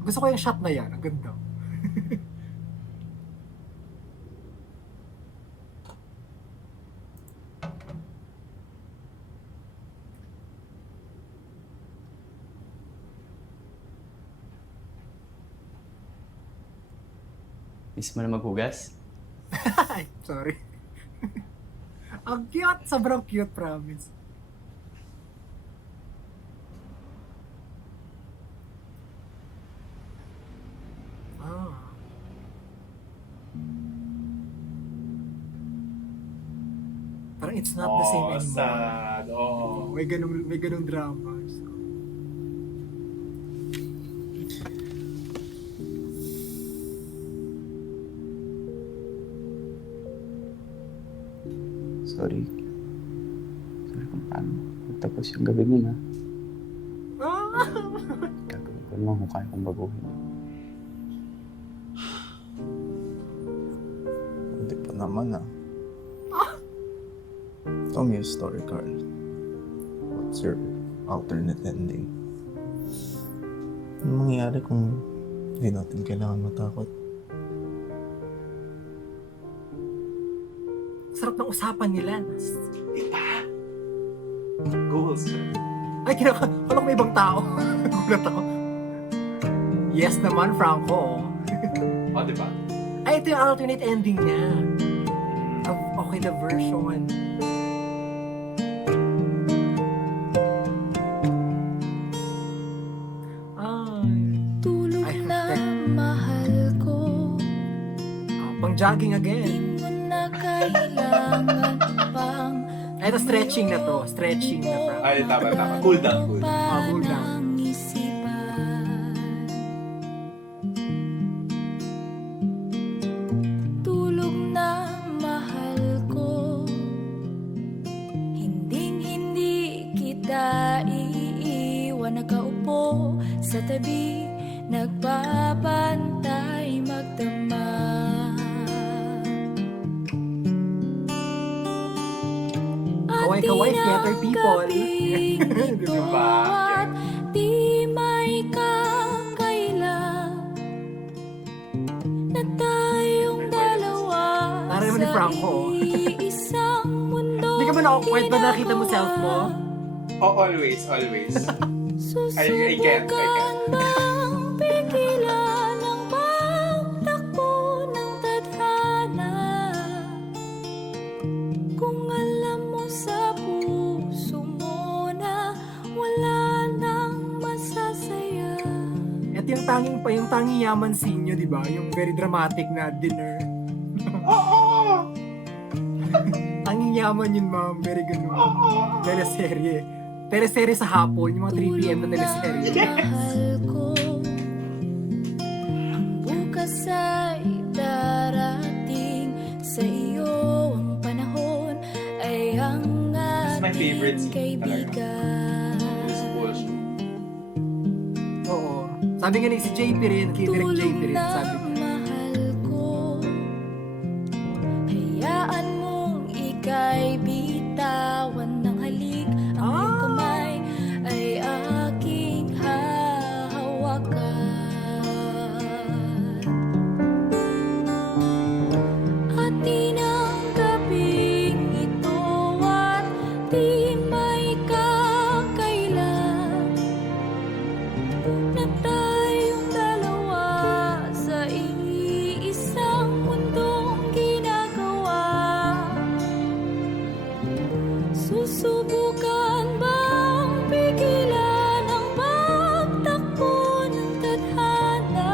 Gusto ko yung shot na yan. Ang ganda. Miss mo na maghugas? Ay, sorry. Ang cute. Sobrang cute, promise. Ah. Parang it's not the same anymore. Sad. Oh. May ganung drama. So, Sorry. Sorry kung paano. Tapos yung gabi mo na. Gagawin ko naman kung kaya kong baguhin. Hindi pa naman Tell me a story, Carl. What's your alternate ending? Ano mangyayari kung hindi natin kailangan matakot? sarap ng usapan nila. Diba? Goals. Ay, kala ko may ibang tao. Gulat ako. Yes naman, Franco. Oh, diba? Ay, ito yung alternate ending niya. Okay, the version. Tulog Ay, na mahal ko. Pang jogging again. Di mo na kailangan pang Ay, ito stretching na to. Stretching na, Franco. Ay, tama. Cool down. Cool down. ng isipan. Tulog na mahal ko. Hinding-hindi kita iiwan. Nakaupo sa tabi, nagbabantay magdamag. Kaway-kaway, theater people. Diba? At di may kakaila na tayong dalawa Tara naman ni Franco. isang mundo. Hindi ka ba na-awkward ba nakita mo self mo? Oh, always. I can't. bang pigilan ang pagtakbo ng tadhana? Kung alam mo sa puso mo na wala nang masasaya. At yung tanging yaman scene nyo, di ba? Yung very dramatic na dinner. Oo! Tanging yaman yun, ma'am. Very ganun. Teleserye. Teleserye sa hapon, yung mga 3 p.m. na teleserye. Mahal ko, ang bukas ay darating. Sa iyo ang panahon ay ang This is my favorite ating scene talaga. kaibigan. This bullshit. Oo. Sabi nga ni si JP rin, kay Direk JP rin, sabi niya. Mahal ko, hayaan mong ika'y bitawan ng halik. Ang iyong kamay ay aking hahawakan. Atin ang gabing ito at di may kakaila na tayong dalawa sa iisang mundong ginagawa. Susubukan bang pigilan ang pagtakbo ng tadhana?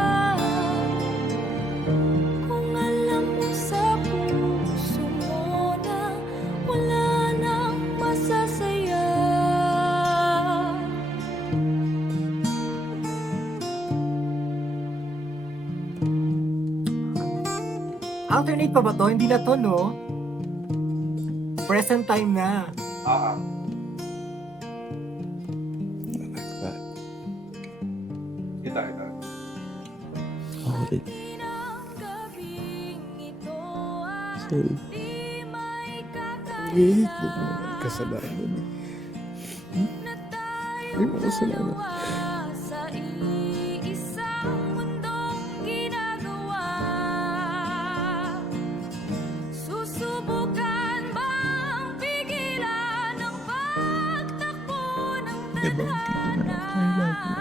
Kung alam mo sa puso mo na wala nang masasaya. Alternate pa ba to? Hindi na to, no? Present time na. I like that. Ito. Oh, wait. Gabing ito at Sorry. di may Wait, kakaila kasalanan. na Ay, mo kasalanan. sa iisang worried about Tito na. I love you.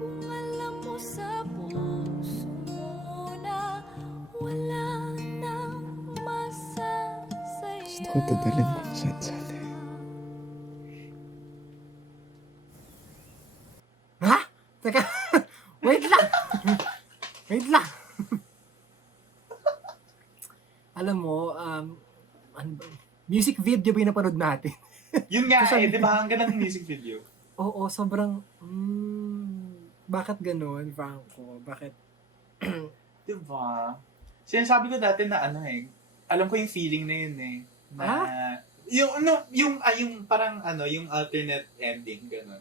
Kung alam mo sa puso mo na wala nang masasaya. Gusto ko dadalhin kung saan-saan. Ha? Teka, wait lang. Wait lang. Alam mo, ano ba? Music video ba yung napanood natin? Yun nga di ba? Ang ganda ng music video. Oo, sobrang, bakit ganun, Franco? Bakit? Di ba? Sinasabi ko dati na alam ko yung feeling na yun Na, yung parang yung alternate ending, ganun.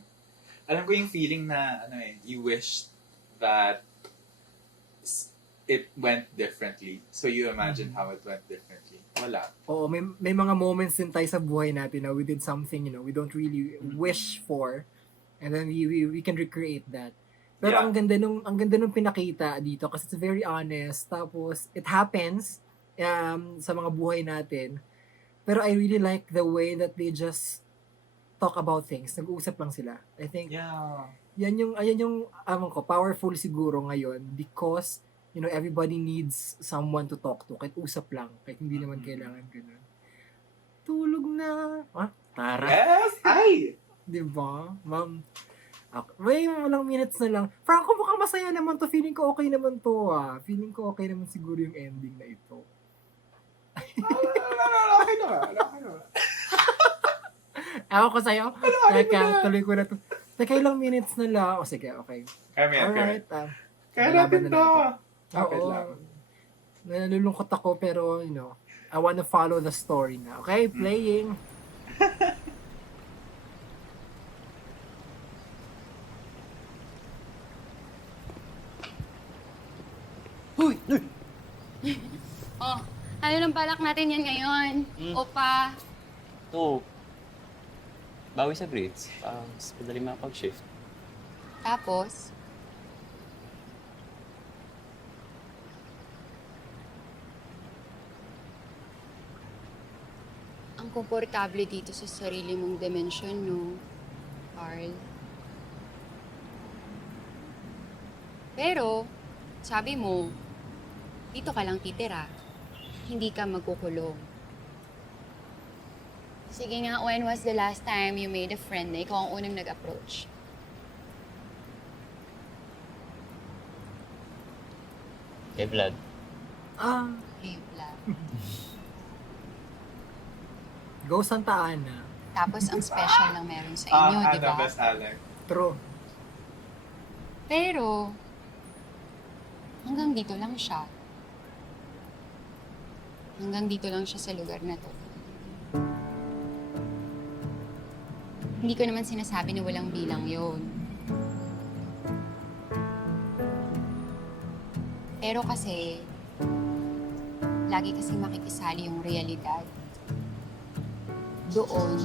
Alam ko yung feeling na, you wish that it went differently. So you imagine how it went differently. Wala. Oo, may mga moments din tayo sa buhay natin na we did something, we don't really wish for, and then we can recreate that. Pero Yeah. ang ganda nung pinakita dito kasi it's very honest. Tapos it happens sa mga buhay natin. Pero I really like the way that they just talk about things. Nag-uusap lang sila. I think Yeah. yan yung powerful siguro ngayon because everybody needs someone to talk to. Kahit usap lang. Kahit hindi naman kailangan ganun. Tulog na. Tara. Yes! Ay! Diba? Ma'am. May walang minutes na lang. Franco, mukhang masaya naman to. Feeling ko okay naman to Feeling ko okay naman siguro yung ending na ito. Okay naman. Ako ko sa'yo. Teka, tuloy ko na to. Teka, ilang minutes na lang. Sige, okay. Alright. Kaya natin to. Kapit Oo. lang. Nalulungkot ako pero, I wanna follow the story na. Okay, playing. Oh, ano nang balak natin yan ngayon? Opa. Oo. Bawi sa grades. Mas madali makapag-shift. Tapos, ang komportable dito sa sarili mong dimensyon, no, Carl? Pero, sabi mo, dito ka lang titira. Hindi ka magkukulong. Sige nga, when was the last time you made a friend na ikaw ang unang nag-approach? Kay Vlad. Hey, Vlad. Go Santa Ana. Tapos ang special lang meron sa inyo, di ba? Best Alex. True. Pero, hanggang dito lang siya. Hanggang dito lang siya sa lugar na to. Hindi ko naman sinasabi na walang bilang yon. Pero kasi, lagi kasi makikisali yung realidad. Doon,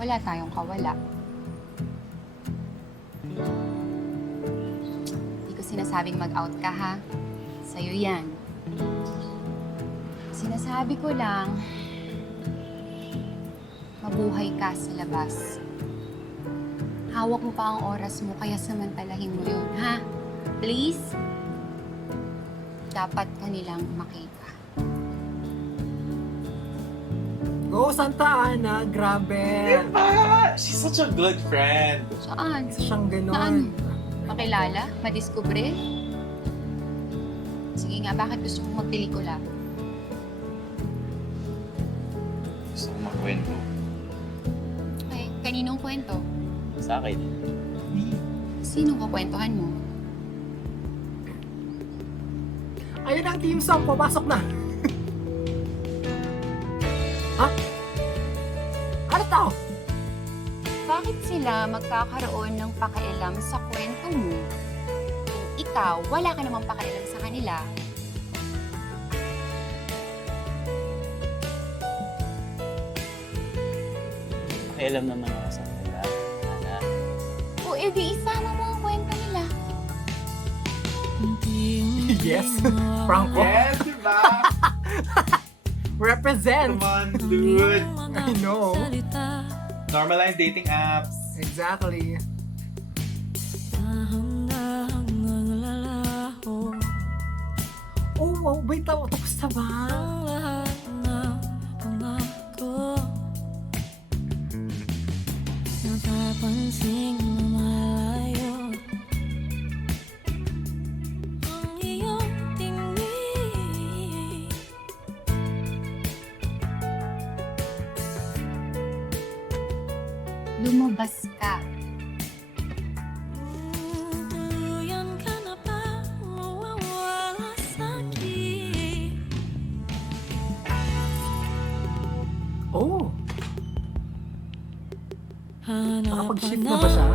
wala tayong kawala. Hindi ko sinasabing mag-out ka, ha? Sa'yo yan. Sinasabi ko lang, mabuhay ka sa labas. Hawak mo pa ang oras mo, kaya samantalahin mo yun, ha? Please? Dapat kanilang makita. Go Santa Ana, grabe. She's such a good friend. Saan? Isa siyang Saan? ganon. Makilala? Madiskubre? Sige nga, bakit gusto mong magpelikula? Gusto ko magkwento. Okay, kaninong kwento? Sa akin. Sinong kakwentuhan mo? Ayun ang team song, papasok na. Ha? Ano to? Bakit sila magkakaroon ng pakialam sa kwento mo? Kung ikaw, wala ka namang pakialam sa kanila. Pakialam naman ako sa kanila. Ana. O edi isama mo ang kwento nila. Yes, Franco. Yes, diba? Represent. Come on, dude. I know. normalize dating apps. Exactly. Dahan-dahang naglalaho Oh, wow, wait, tapos na ba? ang lahat ng pangako. Napapansing lumalayo ang iyong tingin. Lumabas ka. Tuluyan ka na ba mawawala sa'kin? Oh, Nakapag-shift na ba siya?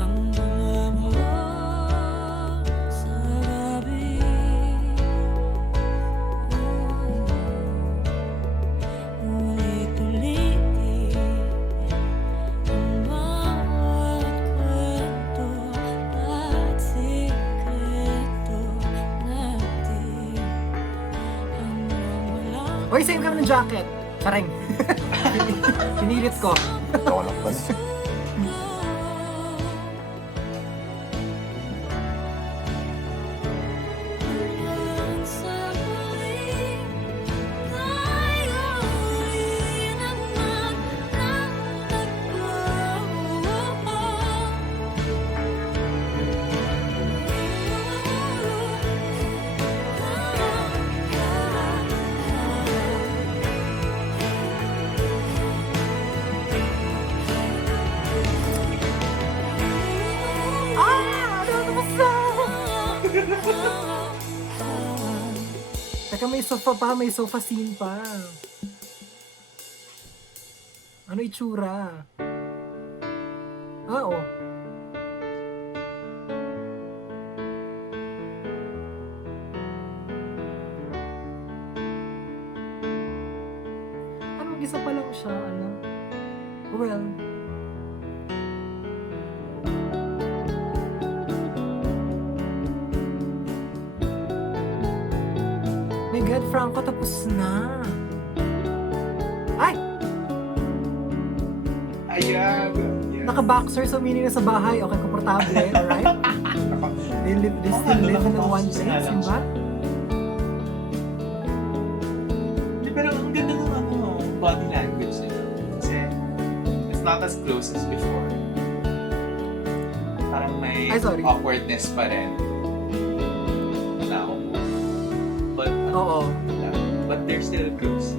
Ang mga mo sa gabi. Ulit-ulitin ang bawat kwento at sikreto natin. Hanggang walang Oy, same kami ng jacket. Kareng. Pinilit ko. Tolak pa na. Teka, may sofa pa, may sofa scene pa. Ano itsura? Ah, oh. Ano, isa pa lang siya, ano? Well, my God, Franco, tapos na. Ay! Ayan. Yes. Naka-boxer, so meaning na sa bahay. Okay, komportable, alright? They still live in one place, di ba? Pero ang ganda ng body language nila. Kasi it's not as close as before. Parang may Ay, sorry. awkwardness pa rin. Now. But, Oo. but they're still close.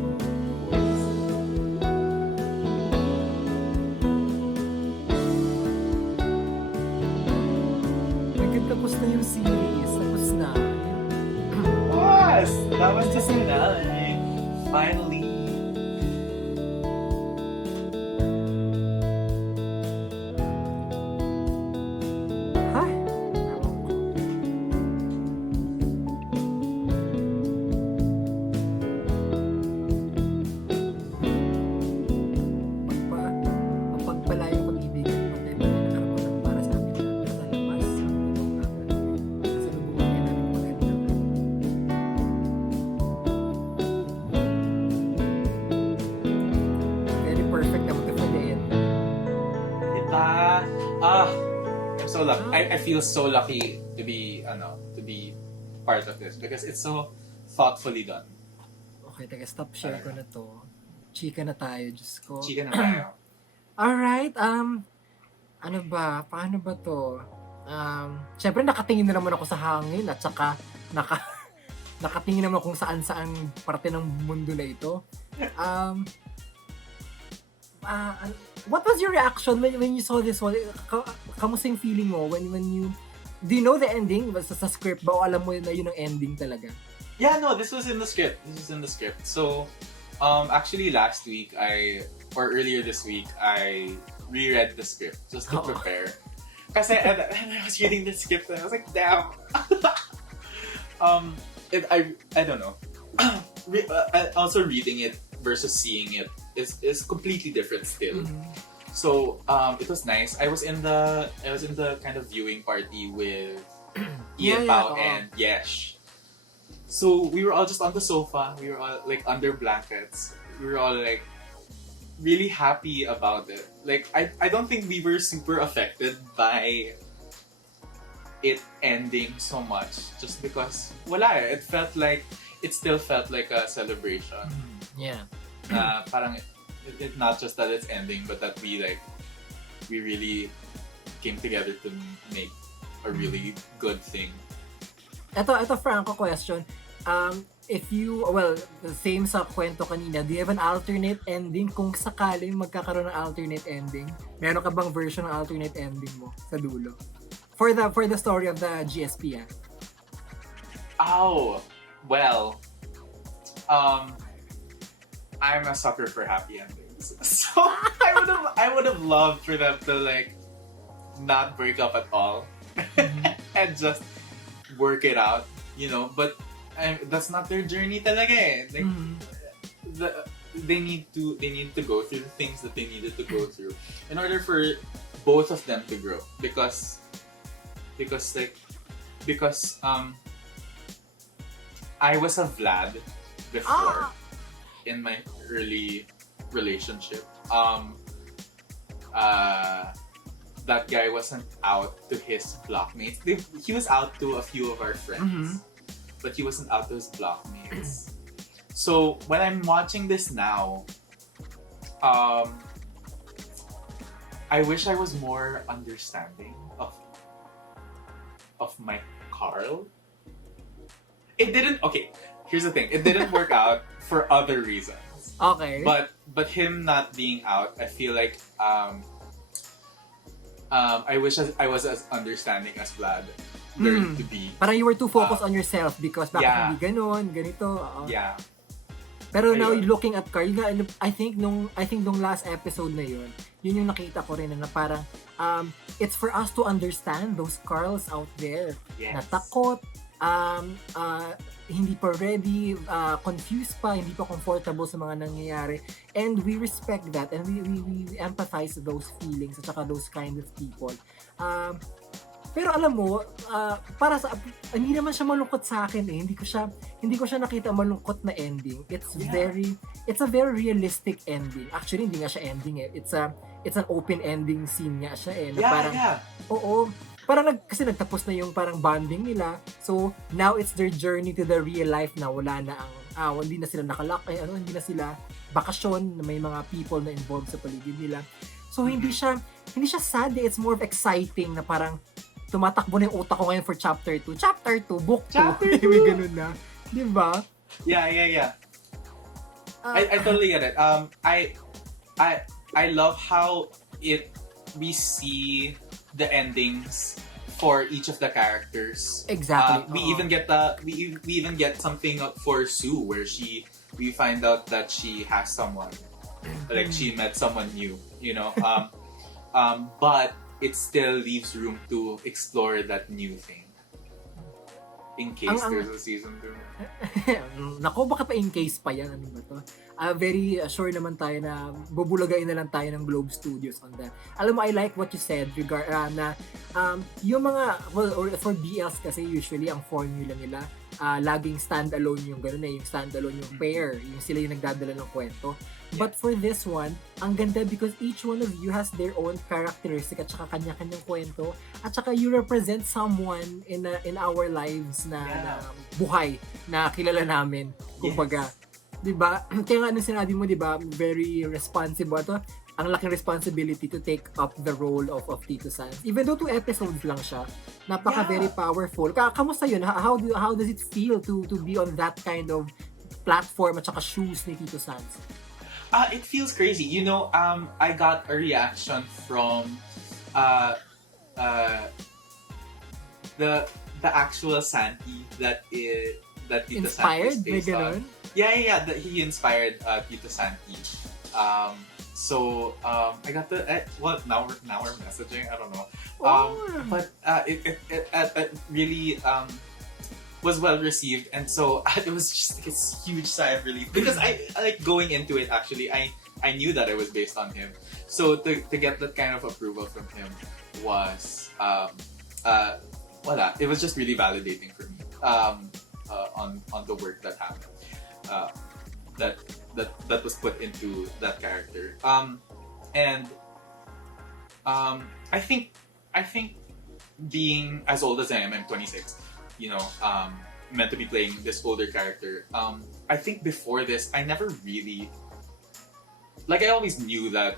Tapos na yung series. Tapos na. Was! That was just finale. Finally. Ay! Mapagpala yung pag-ibig at patay pa rin nakarapat para sa amin na natalabas sa itong natin. Sa lubungan niya namin maganda. Very perfect na magkapalain. Diba? I'm so lucky. I feel so lucky to be part of this because it's so thoughtfully done. Okay, taga stop share ko na to. Chika na tayo, Diyos ko. Chika na tayo. Alright, ano ba? Paano ba to? Syempre nakatingin na naman ako sa hangin at saka nakatingin naman kung saan-saan parte ng mundo na ito. What was your reaction when you saw this one? Kamusta yung feeling mo when you... Do you know the ending? Basta sa script ba o alam mo na yun ang ending talaga? Yeah, no, this was in the script. So, actually last week, earlier this week, I reread the script just to prepare. Kasi and I was reading the script and I was like, damn. I don't know. Also reading it versus seeing it is completely different still. Mm-hmm. So it was nice. I was in the kind of viewing party with Ian Pao and Yesh. So we were all just on the sofa. We were all like under blankets. We were all like really happy about it. Like, I don't think we were super affected by it ending so much, just because it still felt like a celebration. Yeah. Parang it not just that it's ending, but that we really came together to make a really good thing. Ito Franco question. If you, well, the same sa kwento kanina, do you have an alternate ending kung sakaling magkakaroon ng alternate ending? Meron ka bang version ng alternate ending mo sa dulo? For the story of the GSP, ah. Oh, well, I'm a sucker for happy endings. So I would have loved for them to like not break up at all and just work it out, you know. But that's not their journey talaga eh. Like, they need to go through the things that they needed to go through in order for both of them to grow. Because I was a Vlad before in my early relationship. That guy wasn't out to his blockmates. He was out to a few of our friends, but he wasn't out to his blockmates. So when I'm watching this now, I wish I was more understanding of my Carl. It didn't. Okay, here's the thing. It didn't work out for other reasons. Okay. But him not being out, I feel like I wish I was as understanding as Vlad learned to be. Parang you were too focused on yourself because bakit hindi ganon, ganito. Yeah. Pero now looking at Carl, I think nung last episode na yun yung nakita ko rin na parang it's for us to understand those Carls out there. Yes. Na takot, hindi pa ready, confused pa, hindi pa comfortable sa mga nangyayari. And we respect that and we empathize those feelings at saka those kind of people. Pero alam mo, para sa hindi naman siya malungkot sa akin eh. Hindi ko siya nakita malungkot na ending. It's a very realistic ending. Actually, hindi nga siya ending eh. It's an open ending scene nga siya eh. Na parang, oo. Parang kasi nagtapos na yung parang bonding nila. So, now it's their journey to the real life na wala na hindi na sila nakalock, hindi na sila bakasyon, na may mga people na involved sa paligid nila. So, hindi siya sad eh. It's more of exciting na parang tumatakbo na yung utak ko ngayon for chapter 2. Chapter 2, book 2. Chapter 2! May ganun na. Di ba? Yeah. I totally get it. I love how we see the endings for each of the characters. Exactly. We even get something for Sue where we find out that she has someone, like she met someone new, you know. But it still leaves room to explore that new thing. In case there's a season 2. Nako, baka pa in case pa yan. Ano ba to? Very sure naman tayo na bubulagain na lang tayo ng Globe Studios on that. Alam mo, I like what you said na yung mga, for BLs kasi usually ang formula nila, laging standalone yung gano'n eh, yung standalone yung pair, yung sila yung nagdadala ng kwento. But for this one, ang ganda because each one of you has their own characteristic at saka kanya-kanyang kwento at saka you represent someone in our lives na buhay na kilala namin, kumbaga. Diba? Kaya nga nung sinabi mo, diba, very responsible ito. Ang laking responsibility to take up the role of Tito Sans. Even though 2 episodes lang siya, very powerful. Kamusta yun? How does it feel to be on that kind of platform at saka shoes ni Tito Sans? It feels crazy. You know, I got a reaction from the actual Santi that Tito inspired? Santi is based on. Yeah. That he inspired Tito Santi. So I got now we're messaging. I don't know. But it really was well received, and so it was just like a huge sigh of relief because I like going into it. Actually, I knew that it was based on him, so to get that kind of approval from him was it was just really validating for me on the work that happened. that was put into that character. I think being as old as I am, I'm 26. You know, meant to be playing this older character. I think before this, I never really I always knew that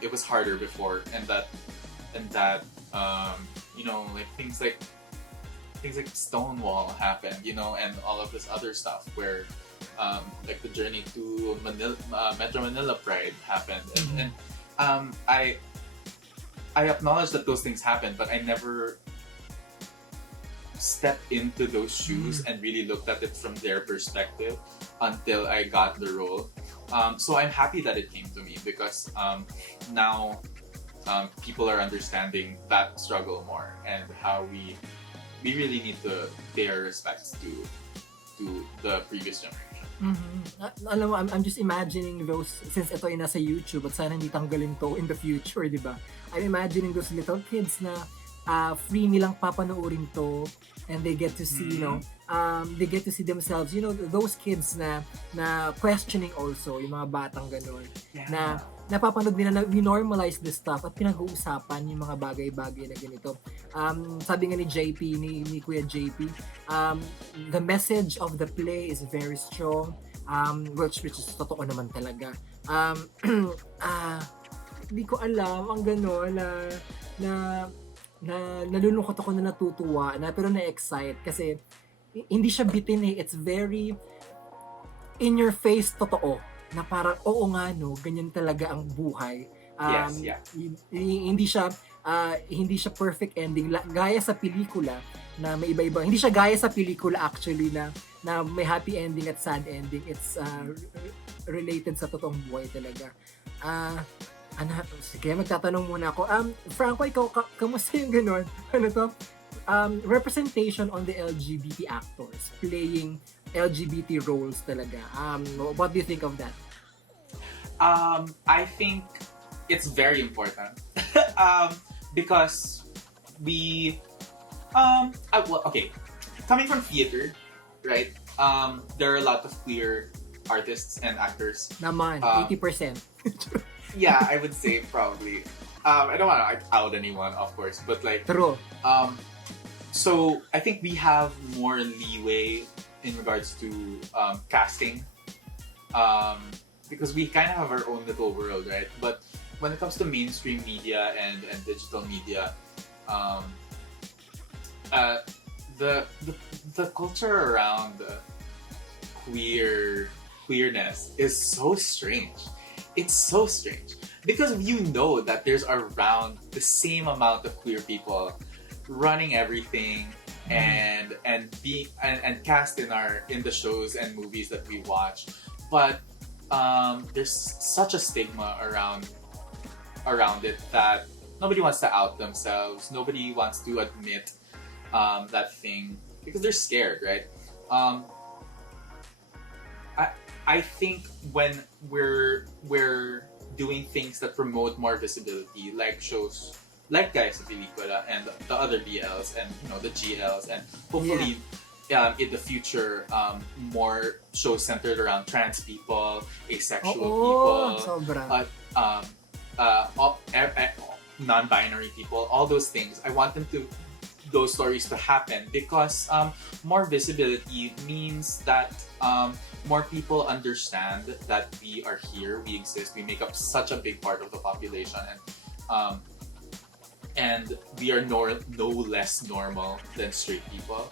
it was harder before, and that you know, things like Stonewall happened, you know, and all of this other stuff where the journey to Metro Manila Pride happened, and I acknowledge that those things happened, but I never stepped into those shoes and really looked at it from their perspective until I got the role. So I'm happy that it came to me, because now people are understanding that struggle more, and how we really need to pay our respects to the previous generation. Alam mo, I'm just imagining those, since ito ay nasa YouTube at sana hindi tanggalin to in the future, di ba? I'm imagining those little kids na free nilang papanoorin to, and they get to see, you know, they get to see themselves, you know, those kids na questioning also, yung mga batang ganun, na napapanood nila na we normalize this stuff at pinag-uusapan yung mga bagay-bagay na ganito. Sabi nga ni JP, ni Kuya JP, the message of the play is very strong, which is totoo naman talaga. Hindi ko alam, ang gano'n na nalulungkot ako na natutuwa, pero na-excite kasi hindi siya bitin eh. It's very in your face totoo. Na parang, oo nga no, ganyan talaga ang buhay. Hindi siya perfect ending. Gaya sa pelikula, na may iba-iba. Hindi siya gaya sa pelikula actually, na may happy ending at sad ending. It's related sa totoong buhay talaga. Sige, magtatanong muna ako. Franco, ikaw, kamusta yung gano'n? Ano to? Representation on the LGBT actors playing LGBT roles talaga. What do you think of that? I think it's very important because we okay, coming from theater, right? There are a lot of queer artists and actors. Naman, 80%. Yeah, I would say probably. I don't want to out anyone, of course, but True. So I think we have more leeway in regards to casting, because we kind of have our own little world, right? But when it comes to mainstream media and digital media, the culture around queerness is so strange. It's so strange because you know that there's around the same amount of queer people running everything and cast in the shows and movies that we watch, but there's such a stigma around it that nobody wants to out themselves. Nobody wants to admit that thing because they're scared, right? I think when we're doing things that promote more visibility, like shows like Gaya sa Pelikula and the other BLs and the GLs, and hopefully in the future more shows centered around trans people, asexual people, non-binary people, all those things. I want those stories to happen because more visibility means that more people understand that we are here, we exist, we make up such a big part of the population, and we are no less normal than straight people.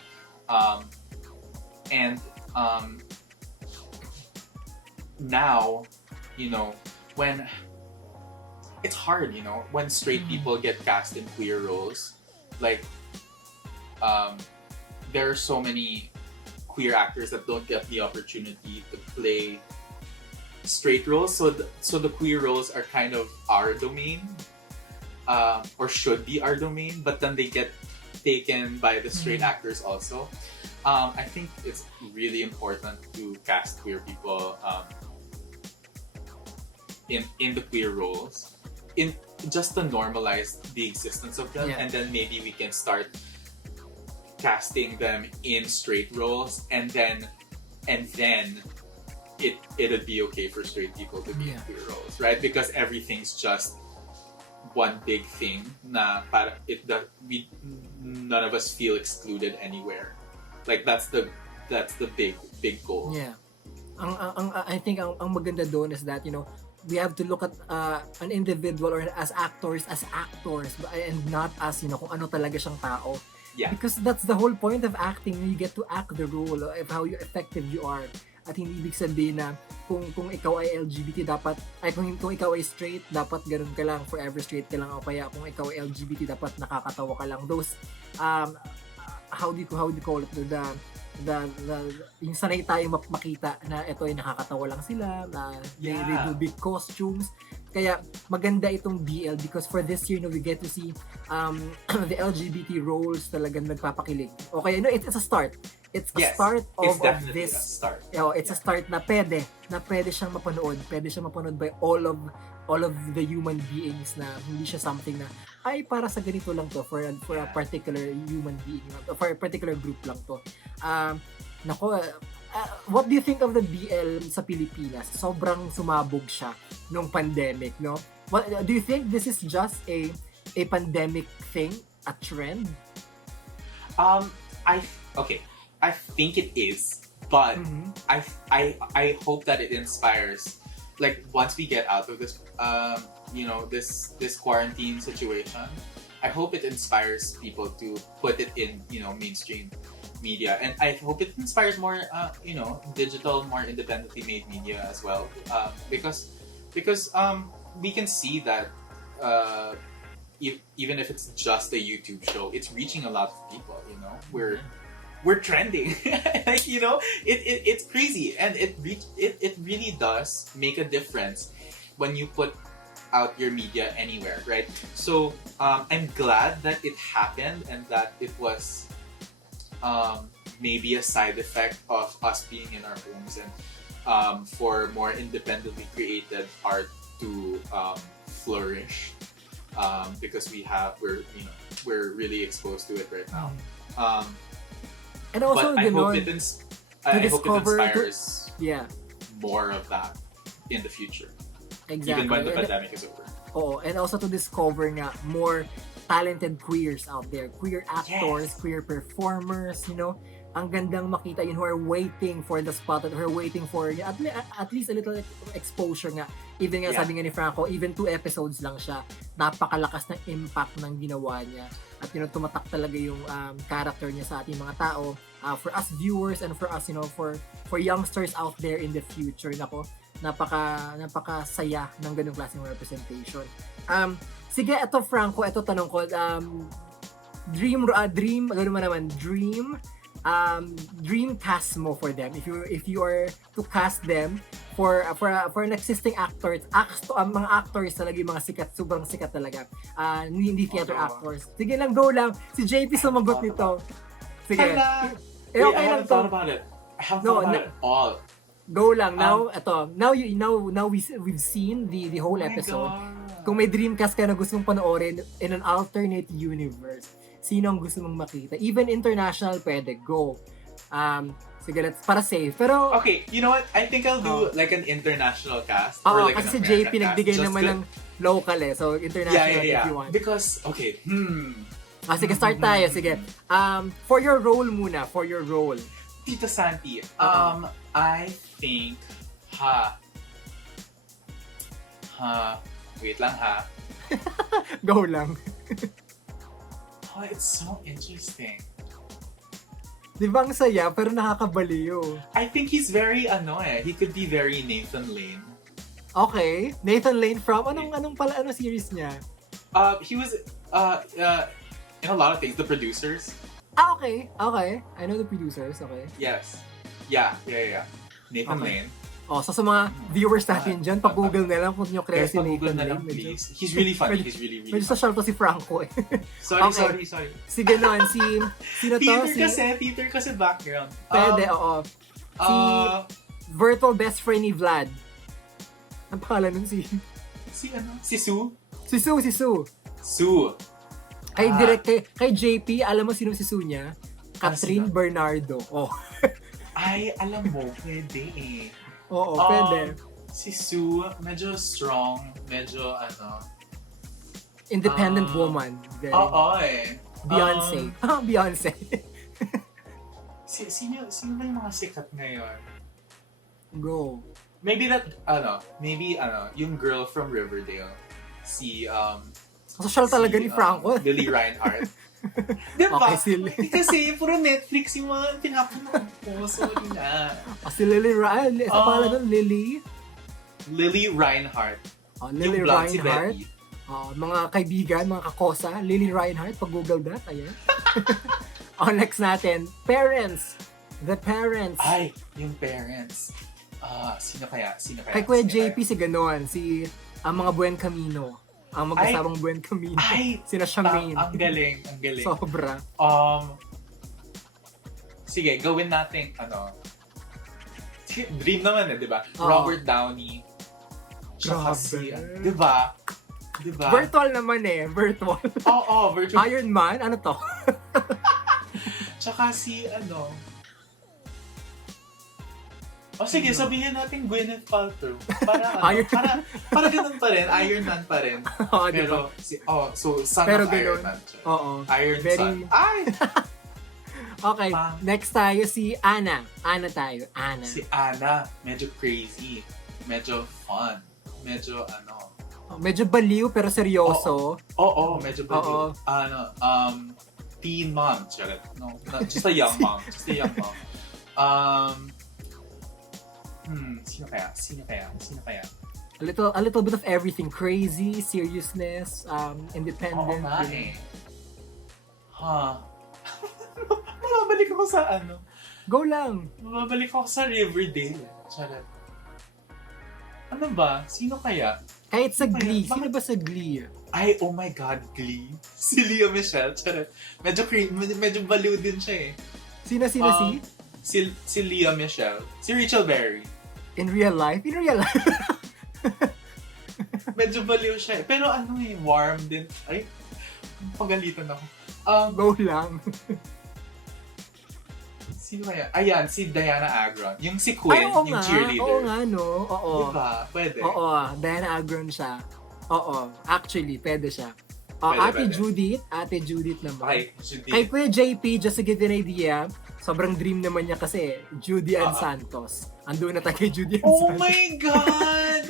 Now, when it's hard, when straight people get cast in queer roles, there are so many queer actors that don't get the opportunity to play straight roles, so the queer roles are kind of our domain, or should be our domain, but then they get taken by the straight actors also. I think it's really important to cast queer people in the queer roles, in just to normalize the existence of them, and then maybe we can start casting them in straight roles, and then it'd be okay for straight people to be in queer roles, right? Because everything's just one big thing na para none of us feel excluded anywhere. Like that's the big goal. Yeah. I think ang maganda doon is that, you know, we have to look at an individual or as actors and not as, you know, kung ano talaga siyang tao. Yeah. Because that's the whole point of acting. You get to act the role of how effective you are. At hindi ibig sabihin na kung ikaw ay LGBT dapat kung ikaw ay straight dapat ganun ka lang, forever straight ka lang, o kaya kung ikaw ay LGBT dapat nakakatawa ka lang. Those how do you call it, the yung sanay tayo makita na ito ay nakakatawa lang sila, na they do big costumes. Kaya maganda itong BL because for this year, no, we get to see the LGBT roles talagang nagpapakilig. Okay, no, it's a start. It's a start of this. A start. It's a start na pwede siyang mapanood. Pwede siyang mapanood by all of the human beings, na hindi siya something na ay para sa ganito lang to for a particular human being, for a particular group lang to. What do you think of the BL sa Pilipinas? Sobrang sumabog siya nung pandemic, no? What do you think this is just a pandemic thing, a trend? I think it is, but I hope that it inspires. Like once we get out of this, this quarantine situation, I hope it inspires people to put it in, mainstream media, and I hope it inspires more, digital, more independently made media as well, because we can see that even if it's just a YouTube show, it's reaching a lot of people. We're trending, like it's crazy, and it really does make a difference when you put out your media anywhere, right? So I'm glad that it happened and that it was maybe a side effect of us being in our homes, and for more independently created art to flourish, because we're really exposed to it right now. And also, but I hope it inspires more of that in the future. Exactly. Even when the pandemic is over. Oh, and also to discover nga more talented queers out there, queer actors, queer performers, ang gandang makita yun, who are waiting for the spotlight, who are waiting for at least a little exposure nga. Even nga, sabi nga ni Franco, even 2 episodes lang siya, napakalakas ng impact ng ginawa niya. At tumatak talaga yung character niya sa ating mga tao, for us viewers and for us, for youngsters out there in the future. Napaka-saya ng ganung klaseng representation. Sige, ito Franco, ito tanong ko, dream cast mo for them, if you are to cast them for an existing actors, mga actors talaga, yung mga sikat, sobrang sikat talaga, hindi theater actors. Sige lang, go lang, si JP sumagot nito. Sige. I haven't thought about it. I haven't thought about it all. Go lang. Now we've seen the whole episode. Kung may dream cast ka na gusto mong panoorin in an alternate universe, sino ang gusto mong makita? Even international, pwede. Go. Sige, para safe. Pero okay, you know what? I think I'll do like an international cast. Oo, or like kasi an si JP American nagbigay cast, naman ng local So international if you want. Because, okay, Sige, start tayo. Sige. For your role muna. For your role. Tito Santi. I think, wait lang ha. Go lang. Oh, it's so interesting. Di ba ang saya, pero nakakabaliw. I think he's very, he could be very Nathan Lane. Okay. Nathan Lane from, anong series niya? He was, in a lot of things, The Producers. Okay. I know The Producers, okay. Yes. Yeah. Nathan Lane. So sa mga viewers natin dyan, pag-google na lang kung nyo Yes, si Nathan na lang, Lane. please. He's really funny. He's really Medyo funny. social to si Franco eh. Sorry. Sige nun, sino to? Theater kasi background. Pwede, oo. Si virtual best friend ni Vlad. Ang pangalan nun si Sue. Si Sue. Sue. Kay JP, alam mo sino si Sue niya? Catherine Bernardo. Oh. Ay, alam mo, pwede eh. Oo, pwede. Si Sue, medyo strong, medyo Independent woman. Very Oo eh. Beyonce. Beyonce. Sino ba yung mga sikat ngayon? Go. Maybe yung girl from Riverdale. Si, Social talaga ni Franco. Lily Reinhardt. Diba? Okay, Kasi puro Netflix yung mga pinapanood ko. Sorry na. Si Lily Reinhardt. Sa pangalan nun, Lily Reinhardt. Lily yung blonde si Reinhardt. Betty. Mga kaibigan, mga kakosa. Lily Reinhardt, pag-google that. Ayan. Next natin. Parents. The parents. Ay, yung parents. Sino kaya? Kay Kuya JP si ganon. Si ang mga Buen Camino. Ang mag-asawang Buen Camino. Ay! Sina Charmaine. Ang galing. Sobra. Sige, gawin natin, dream naman di ba? Robert Downey. Tsaka si, di ba? Virtual naman virtual. Oo, virtual. Iron Man, ano to? Tsaka si, sige, sabihin natin Gwyneth Paltrow. Para ganun pa rin, Iron Man pa rin. Pero, so, son pero of Iron Man. Iron Son. Ay! Okay, next tayo si Anna. Anna. Si Anna, medyo crazy. Medyo fun. Medyo, medyo baliw pero seryoso. Oo, medyo baliw. Teen mom. No, just a young mom. Sino kaya? A little bit of everything. Crazy, seriousness, independent. Oo nga Mababalik ako sa Go lang. Mababalik ako sa Riverdale. Charot. Ano ba? Sino kaya? Kahit sa Glee. Sino ba sa Glee? Ay, oh my God, Glee. Si Lea Michele. Charot. Medyo baliw din siya Sino? Si Lea Michele. Si Rachel Berry. In real life? Medyo baliw siya Pero warm din. Ay, pagalitan ako. Go lang. Sino kaya? Ayan, si Diana Agron. Yung si Quinn, yung cheerleader. Oo nga, no? Oo. Diba? Pwede. Oo, Diana Agron siya. Oo, actually, pwede siya. Pwede. Ate Judith naman. Okay, Judith. Kay Kuya JP, just to give you an idea, sobrang dream naman niya kasi, Judy Ann Santos. Andun na tayo kay Judy Ann Santos. Oh my God!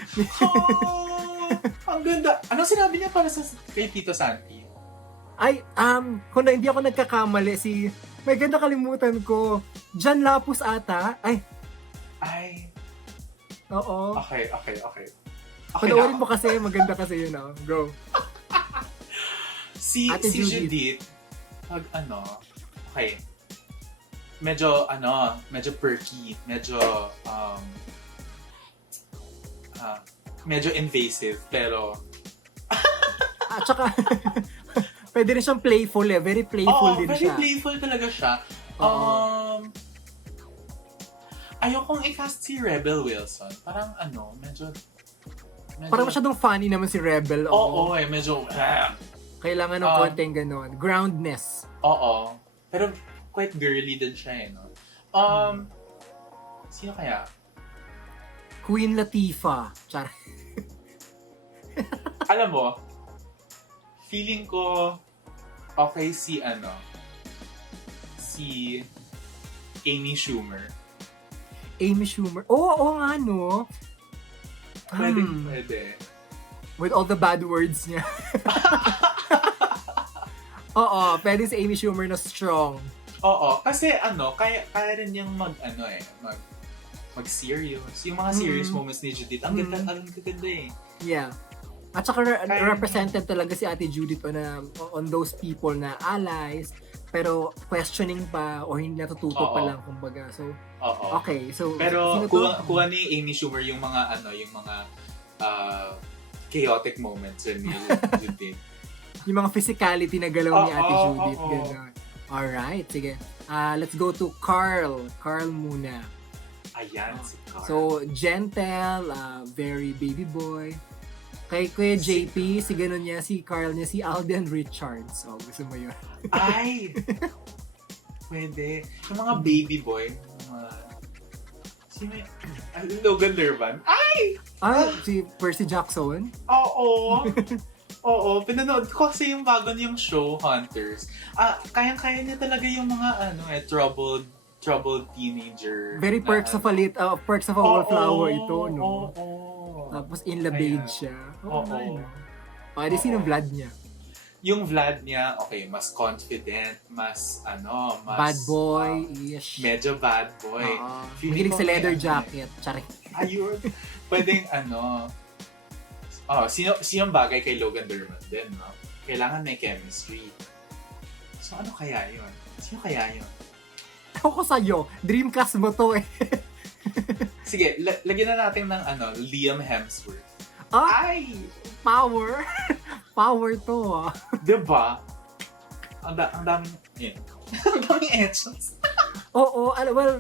Ang ganda. Anong sinabi niya para kay Tito Santi? Ay, kung hindi ako nagkakamali, may ganda kalimutan ko. Jan Lapus ata. Ay. Oo. Okay. Panoorin mo kasi, maganda kasi yun. Go. Si Judith, okay. Medyo perky, medyo invasive, pero At saka, pwede rin siyang playful very playful din very siya. playful talaga siya. Ayokong i-cast si Rebel Wilson. Parang medyo Parang masyadong funny naman si Rebel. Oo, medyo kailangan ng konting ganon. Groundness. Oo. Pero quite girly din siya no? Sino kaya? Queen Latifah. Char. Alam mo, feeling ko okay si Amy Schumer. Oo nga no. Pwede. With all the bad words niya. Oo, pwede si Amy Schumer na strong. Oo, kasi kaya rin niyang mag-serious. Yung mga serious moments ni Judith, ang ganda Yeah. At saka represented talaga si Ate Judith on those people na allies, pero questioning pa or hindi natututo pa lang kumbaga. So, okay. So, pero kuha ni Amy Schumer yung mga chaotic moments ni Judith. Yung mga physicality na galaw ni Ate Judith. Ganun. Alright, sige. Let's go to Carl. Carl muna. Ayan, si Carl. So, gentle, very baby boy. Kay Kuya JP, si ganun niya, si Carl niya, si Alden Richards. So, gusto mo yun? Ay! Pwede. Yung mga baby boy, Si may... Logan Lerman. Ay! Si Percy Jackson? Oo. Oo, pinanood ko kasi yung bago niyang show, Hunters. Kayang-kaya niya talaga yung mga troubled teenager. Very Perks of a Wallflower ito, no? Oo. Tapos in la Beige siya. Oo. Okay, di sinong Vlad niya? Yung Vlad niya, okay, mas confident, mas Bad boy-ish. Medyo bad boy. Mahilig sa leather jacket. Tsari. Ayun. Pwedeng sino bagay kay Logan Lerman din, no? Kailangan may chemistry. So ano kaya yun? Sino kaya yun? Ako sa'yo, Dreamcast mo to eh. Sige, lagyan na natin ng Liam Hemsworth. Ay! Power! Power to Diba? Ang daming, ang daming actions. Oo, well,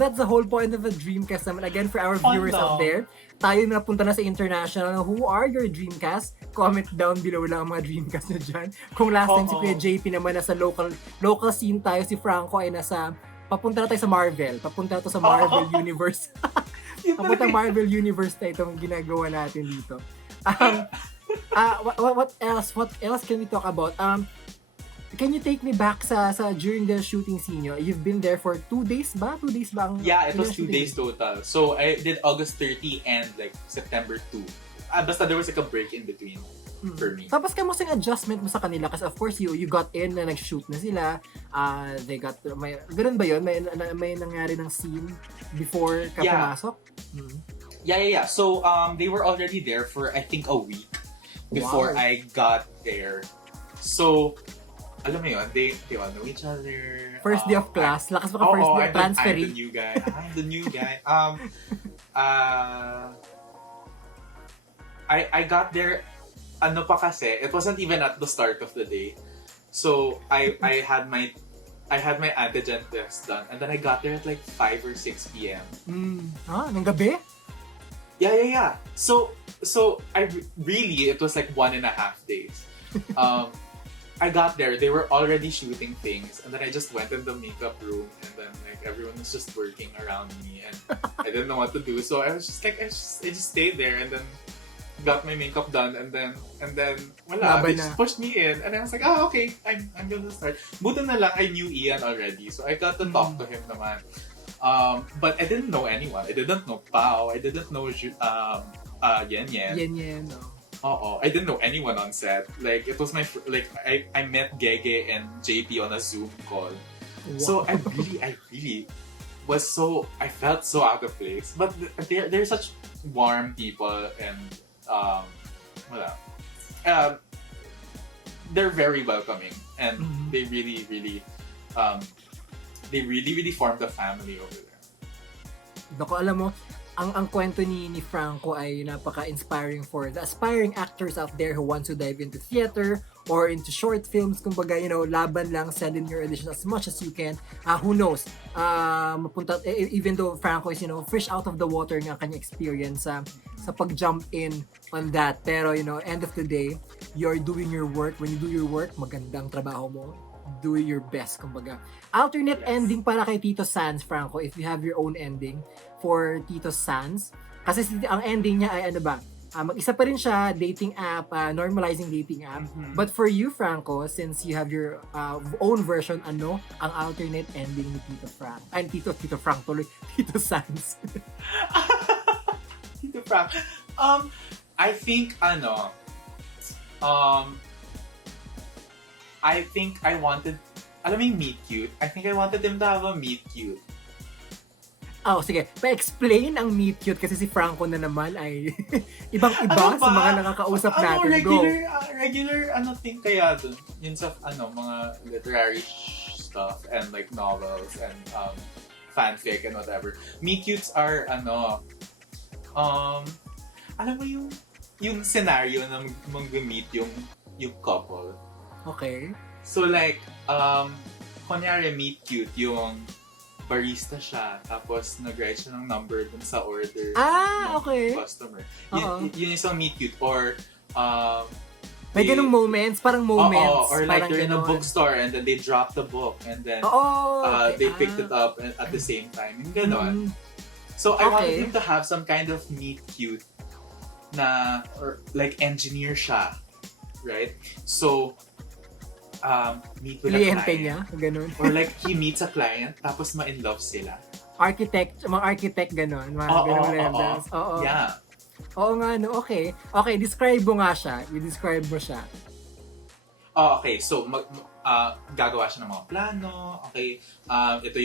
that's the whole point of the Dreamcast naman. Again, for our viewers out there, tayo na punta na sa international. Who are your Dreamcast? Comment down below lang ang mga Dreamcast na dyan. Kung last time si Kuya JP naman nasa local scene tayo, si Franco ay papunta na tayo sa Marvel. Papunta na to sa Marvel Universe. Papunta Marvel Universe na itong ginagawa natin dito. What else can we talk about? Can you take me back sa during the shooting scene nyo? You've been there for 2 days ba? 2 days ba? Yeah, it was 2 days total. So I did August 30 and like September 2. Basta there was like a break in between for me. Tapos kamusta yung adjustment mo sa kanila? Kasi of course you got in na nag-shoot na sila. They got ganun ba yun? May nangyari ng scene before ka pumasok? Yeah. So they were already there for I think a week before I got there. So alam mo yun, they all know each other. First day of class. Lakas mo ka first day of transferee. I'm the new guy. I got there, pa kasi, it wasn't even at the start of the day. So, I had my antigen test done. And then I got there at like 5 or 6 p.m. Ng gabi? Yeah. So it was like 1.5 days. I got there, they were already shooting things, and then I just went in the makeup room, and then like everyone was just working around me, and I didn't know what to do, so I was just like, I just stayed there, and then got my makeup done, and then wala, they just pushed me in, and I was like, okay, I'm gonna start. Buti na lang, I knew Ian already, so I got to talk to him naman. But I didn't know anyone. I didn't know Pao. I didn't know Yen. No. I didn't know anyone on set. Like, it was I met Gege and JP on a Zoom call. Wow. So I really was I felt so out of place. But they're such warm people, and they're very welcoming, and they really formed a family over there. Dako, alam mo, ang kwento ni Franco ay napaka-inspiring for the aspiring actors out there who want to dive into theater or into short films. Kumbaga, laban lang, send in your audition as much as you can. Who knows? Mapunta, even though Franco is, fresh out of the water ng kanyang experience sa pag-jump in on that. Pero, end of the day, you're doing your work. When you do your work, magandang trabaho mo. Do your best, kumbaga. Alternate ending para kay Tito Sans, Franco, if you have your own ending for Tito Sans. Kasi ang ending niya ay mag-isa pa rin siya, dating app, normalizing dating app. But for you, Franco, since you have your own version, ang alternate ending ni Tito Frank? Ay, Tito Frank tuloy. Tito Sans. Tito Frank. I think I wanted, alam mo yung meet cute? I think I wanted him to have a meet cute. Sige. Pa-explain ang meet cute kasi si Franco na naman ay ibang-iba sa mga nakakausap natin. Regular thing kaya dun? Yun sa, mga literary stuff and like novels and fanfic and whatever. Meet cutes are, alam mo yung scenario na mag-meet yung couple. Okay. So like, kunyari meet cute, yung barista siya, tapos nag-write siya ng number dun sa order ng okay. customer. Yun isang meet cute. Or, may ganung moments, parang moments. Or like they're in a bookstore and then they drop the book and then they picked it up at the same time. Yung ganon. So I wanted Okay. him to have some kind of meet cute na, or like engineer siya. Right? So, meet with a Kliyente client. niya, ganun. Or like, he meets a client, tapos ma-in-love sila. Mga architect ganun. Mga Oo, ganun oo, levels. Oo. Yeah. Oo nga, no. Okay. Okay, describe mo nga siya. I-describe mo siya. Oh, okay. So, gagawa siya ng mga plano. Okay. Ito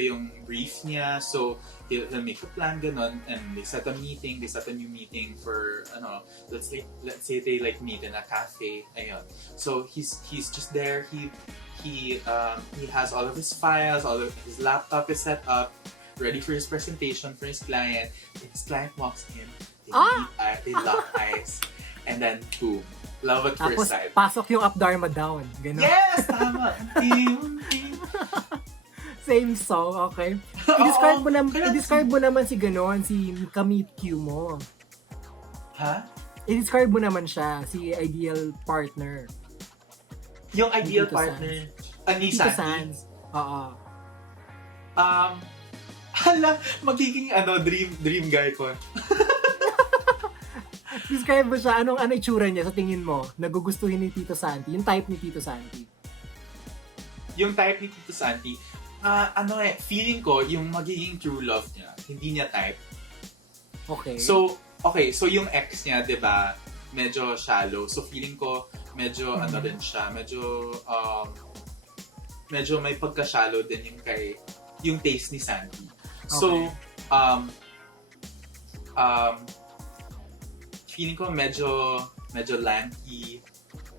yung brief niya. So, he'll make a plan, ganun. And they set a new meeting for, let's say they like meet in a cafe. Ayun. So, he's just there. He has all of his files, all of his laptop is set up, ready for his presentation for his client. And his client walks in. They lock eyes. And then, boom. Love at Tapos, first sight. pasok yung up Dharma down. Ganun. Yes! Tama! Same song, okay. I-describe mo naman si ganon, si ka-meet Q mo. Ha? I-describe mo naman siya, si ideal partner. Yung ideal Tito partner, ni Tito Santi. Sans. Oo. Hala, magiging dream guy ko. Describe mo siya, ano itsura niya sa tingin mo? Nagugustuhin ni Tito Santi? Yung type ni Tito Santi? Yung type ni Tito Santi, feeling ko, yung magiging true love niya, hindi niya type. Okay. So yung ex niya, di ba, medyo shallow. So feeling ko, medyo rin siya, medyo may pagka-shallow din yung taste ni Santi. So, feeling ko medyo lanky,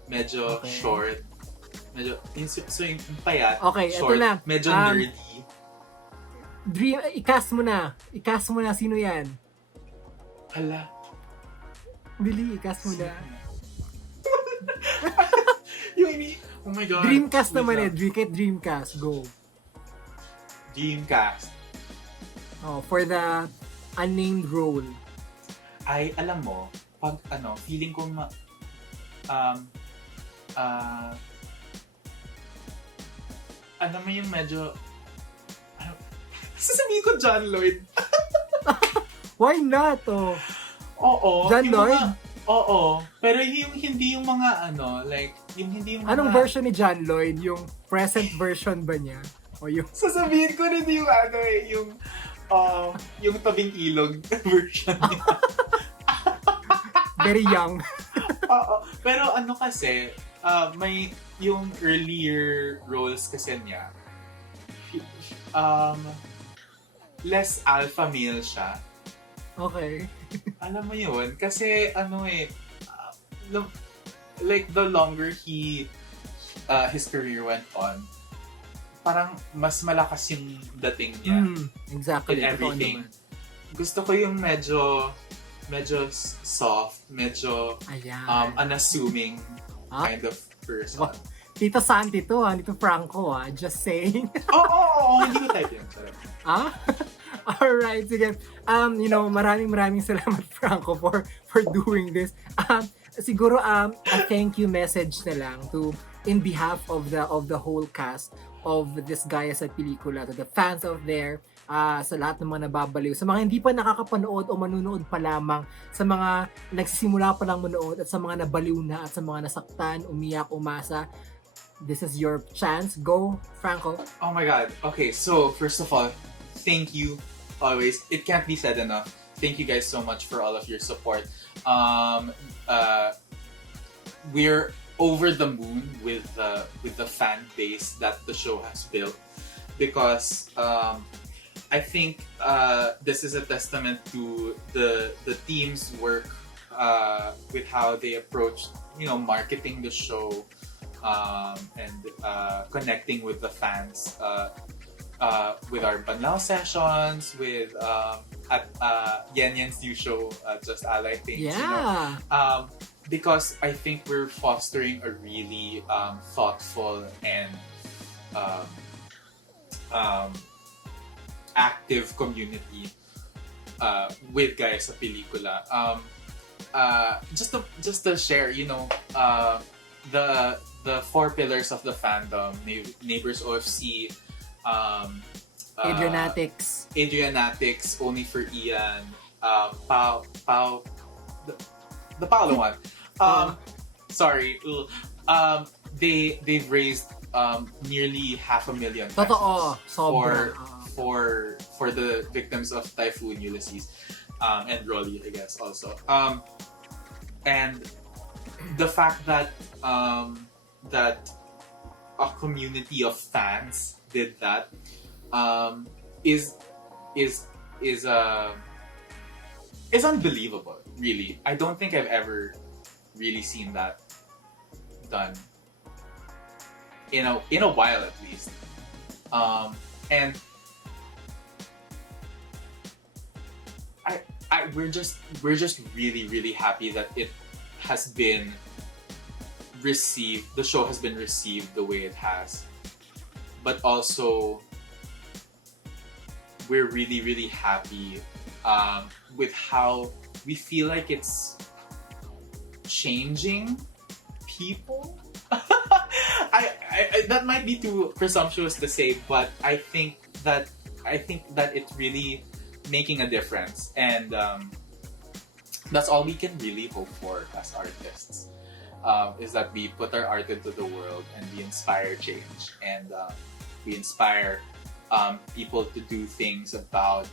medyo short, medyo yung payat, okay, short, ito na. medyo nerdy. I-cast mo na, sino yan? Hala. Bili, i-cast mo na. Oh my God. Dreamcast naman Dreamcast, go. Dreamcast. Oh, for the unnamed role. Ay, alam mo, pag feeling ko alam mo yung medyo, sasabihin ko John Lloyd. Why not? Oh. Oo. John Lloyd? Oo. Pero yung hindi yung mga yung hindi yung mga... Anong version ni John Lloyd? Yung present version ba niya? O yung... Sasabihin ko rin yung yung tabing ilog version niya. Very young. Oo. Pero kasi, may yung earlier roles kasi niya, less alpha male siya. Okay. Alam mo yun? Kasi like the longer his career went on, parang mas malakas yung dating niya. Exactly. In everything. Gusto ko yung medyo soft, medyo unassuming kind of person. Tito Santi to, Tito Franco, just saying. Oo, hindi ko type yun. Alright, sige. Maraming salamat Franco for doing this. Siguro a thank you message na lang in behalf of the whole cast of this Gaya sa Pelikula, to the fans out there, sa lahat ng mga nababaliw, sa mga hindi pa nakakapanood o manunood pa lamang, sa mga nagsisimula pa lang manood, at sa mga nabaliw na, at sa mga nasaktan, umiyak, umasa. This is your chance. Go, Franco. Oh my God. Okay, so first of all, thank you always. It can't be said enough. Thank you guys so much for all of your support. We're over the moon with the fan base that the show has built, because I think this is a testament to the team's work with how they approached marketing the show and connecting with the fans. With our Banlao sessions, with at Yan Yan's new show, Just Ally Things. Yeah. Because I think we're fostering a really thoughtful and active community with Gaya sa Pelikula. Just to share, the four pillars of the fandom: Neighbors OFC, Adrianatics, Only for Ian, the Paolo one. Sorry. They've raised nearly 500,000 pesos Totoo, sobra. for the victims of Typhoon Ulysses, and Rolly, I guess, also. And the fact that that a community of fans did that is unbelievable. Really, I don't think I've ever really seen that done in a while, at least. And we're just really happy that it has been received. The show has been received the way it has, but also we're really happy with how we feel like it's changing people. I that might be too presumptuous to say, but I think that it's really making a difference, and that's all we can really hope for as artists, is that we put our art into the world and we inspire change, and we inspire people to do things about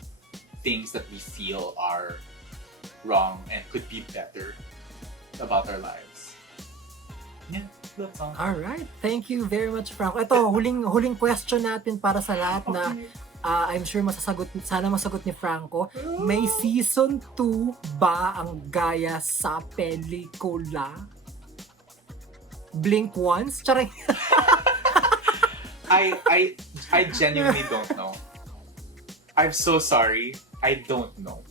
things that we feel are wrong and could be better about our lives. Yeah, that's all. Alright, thank you very much, Franco. Ito, huling question natin para sa lahat na I'm sure sana masagot ni Franco. May season 2 ba ang Gaya sa pelikula? Blink once? Charing. I genuinely don't know. I'm so sorry. I don't know.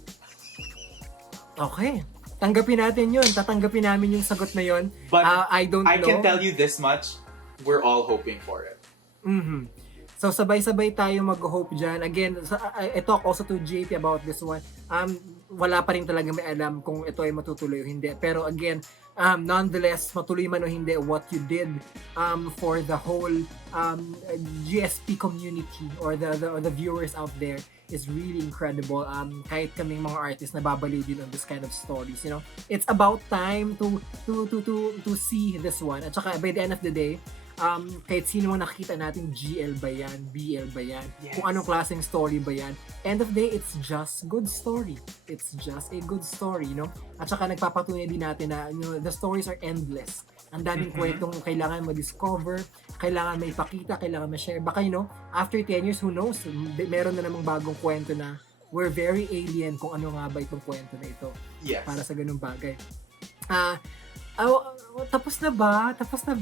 Okay. Tanggapin natin yun. Tatanggapin namin yung sagot na yun. But I don't know. I can tell you this much. We're all hoping for it. Mm-hmm. So sabay-sabay tayo mag-hope dyan. Again, I talk also to JP about this one. Wala pa rin talaga may alam kung ito ay matutuloy o hindi. Pero again, nonetheless, matuloy man o hindi, what you did for the whole GSP community or the viewers out there is really incredible. Kahit kaming mga artists na babaliw din on this kind of stories, you know. It's about time to see this one. At saka by the end of the day, kahit sino mo nakita natin, GL ba yan, BL ba yan, yes, kung anong klaseng story ba yan, end of the day, it's just good story. It's just a good story, you know? At saka nagpapatunay din natin na, you know, the stories are endless. Ang daming kwentong kailangan ma-discover, kailangan may ipakita, kailangan ma-share. Baka, you know, after 10 years, who knows, meron na namang bagong kwento na we're very alien kung ano nga ba itong kwento na ito. Yes. Para sa ganung bagay. Tapos na ba? Tapos na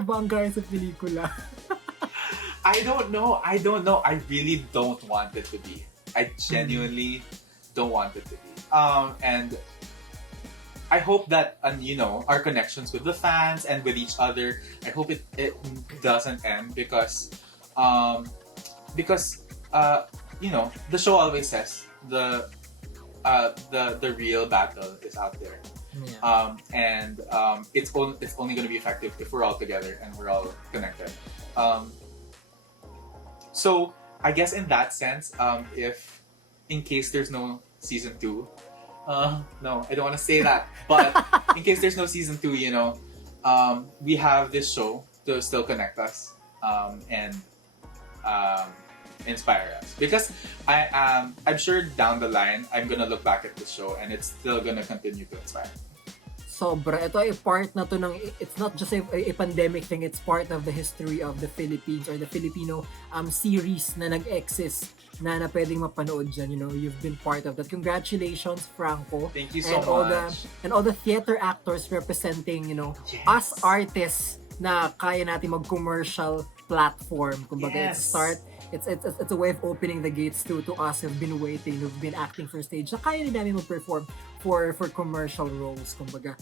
ba ang Gaya sa pelikula? I don't know. I really don't want it to be. I genuinely don't want it to be. And I hope that, you know, our connections with the fans and with each other, I hope it doesn't end because you know, the show always says the real battle is out there. Yeah. And it's only going to be effective if we're all together and we're all connected. So I guess in that sense, if in case there's no season 2, no, I don't want to say that, but in case there's no season 2, you know, we have this show to still connect us and inspire us, because I'm sure down the line I'm gonna look back at this show and it's still gonna continue to inspire. Sobra. Ito ay part na to ng, it's not just a pandemic thing, it's part of the history of the Philippines or the Filipino series na nag-exist na pwedeng mapanood dyan. You know, you've been part of that. Congratulations, Franco. Thank you so much. And all the theater actors representing, you know, yes, us artists na kaya natin mag-commercial platform. Kumbaga, yes, it's a way of opening the gates to us who've been waiting, who've been acting for stage, na kaya rin namin mag-perform for commercial roles, kumbaga.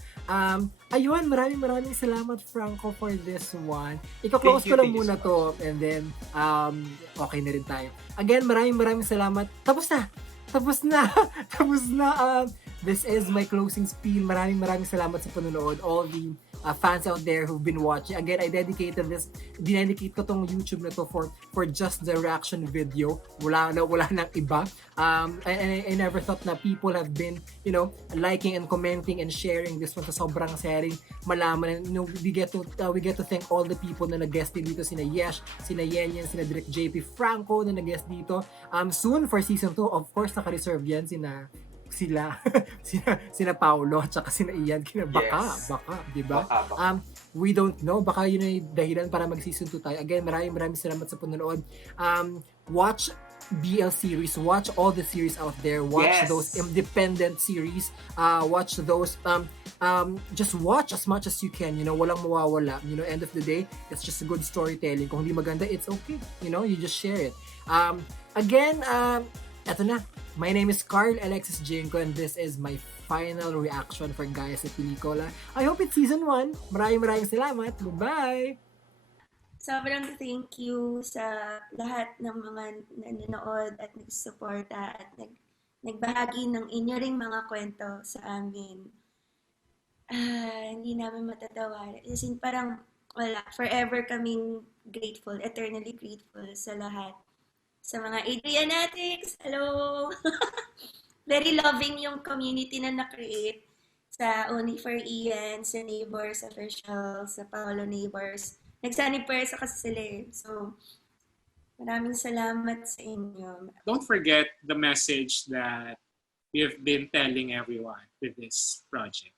Ayun, maraming salamat, Franco, for this one. Iko-close ko lang muna to, and then, okay na rin tayo. Again, maraming salamat. Tapos na. This is my closing spiel. Maraming salamat sa panonood. All fans out there who've been watching. Again, I dinedicate ko tong YouTube na to for just the reaction video. Wala nang iba. I never thought na people have been, liking and commenting and sharing this one. So sobrang sharing, malaman, we get to thank all the people na nag-guest din dito, sina Yesh, sina Yenyen, sina Direk JP Franco na nag-guest dito. Soon for season 2, of course, naka-reserve yan sina Paolo at saka sina Ian, baka, di ba? Baka. We don't know, baka yun ay dahilan para mag season 2 tayo. Again, maraming salamat sa panonood. Watch BL series, watch all the series out there, watch those independent series, watch those just watch as much as you can, walang mawawala, end of the day, it's just a good storytelling. Kung hindi maganda, it's okay, you just share it. Again, eto na, my name is Carl Alexis Jinko and this is my final reaction for Gaya sa Pelikula. I hope it's season 1. Maraming salamat. Bye-bye! Sobrang thank you sa lahat ng mga nanonood at nagsusuporta at nagbahagi ng inyo ring mga kwento sa amin. Hindi namin matatawa. As in, parang forever kaming grateful, eternally grateful sa lahat. Sa mga Adrianatics, hello! Very loving yung community na na-create sa Only for Ian, sa Neighbors Official, sa Paolo Neighbors. Nagsanipwersa kasi sila eh. So, maraming salamat sa inyo. Don't forget the message that we have been telling everyone with this project.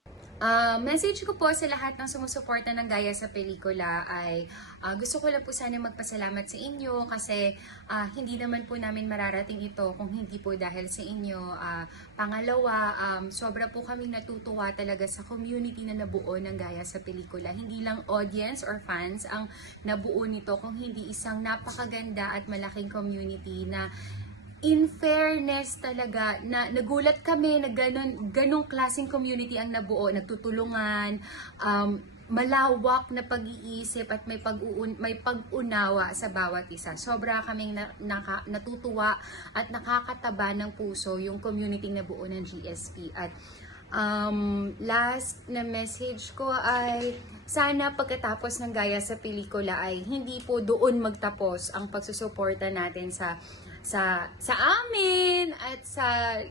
Message ko po sa lahat ng sumusuporta ng Gaya sa Pelikula ay gusto ko lang po sana magpasalamat sa inyo kasi hindi naman po namin mararating ito kung hindi po dahil sa inyo. Pangalawa, sobra po kaming natutuwa talaga sa community na nabuo ng Gaya sa Pelikula. Hindi lang audience or fans ang nabuo nito kung hindi isang napakaganda at malaking community na in fairness talaga, na nagulat kami na ganong klaseng community ang nabuo, nagtutulungan, malawak na pag-iisip at may pag-unawa sa bawat isa. Sobra kaming natutuwa at nakakataba ng puso yung community na buo ng GSP. At last na message ko ay sana pagkatapos ng Gaya sa Pelikula ay hindi po doon magtapos ang pagsusuporta natin sa amin at sa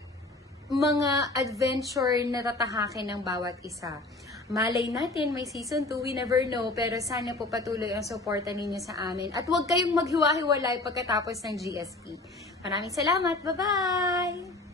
mga adventure na tatahakin ng bawat isa. Malay natin, may season 2, we never know, pero sana po patuloy ang suporta ninyo sa amin. At huwag kayong maghiwa-hiwalay pagkatapos ng GSP. Maraming salamat, bye-bye!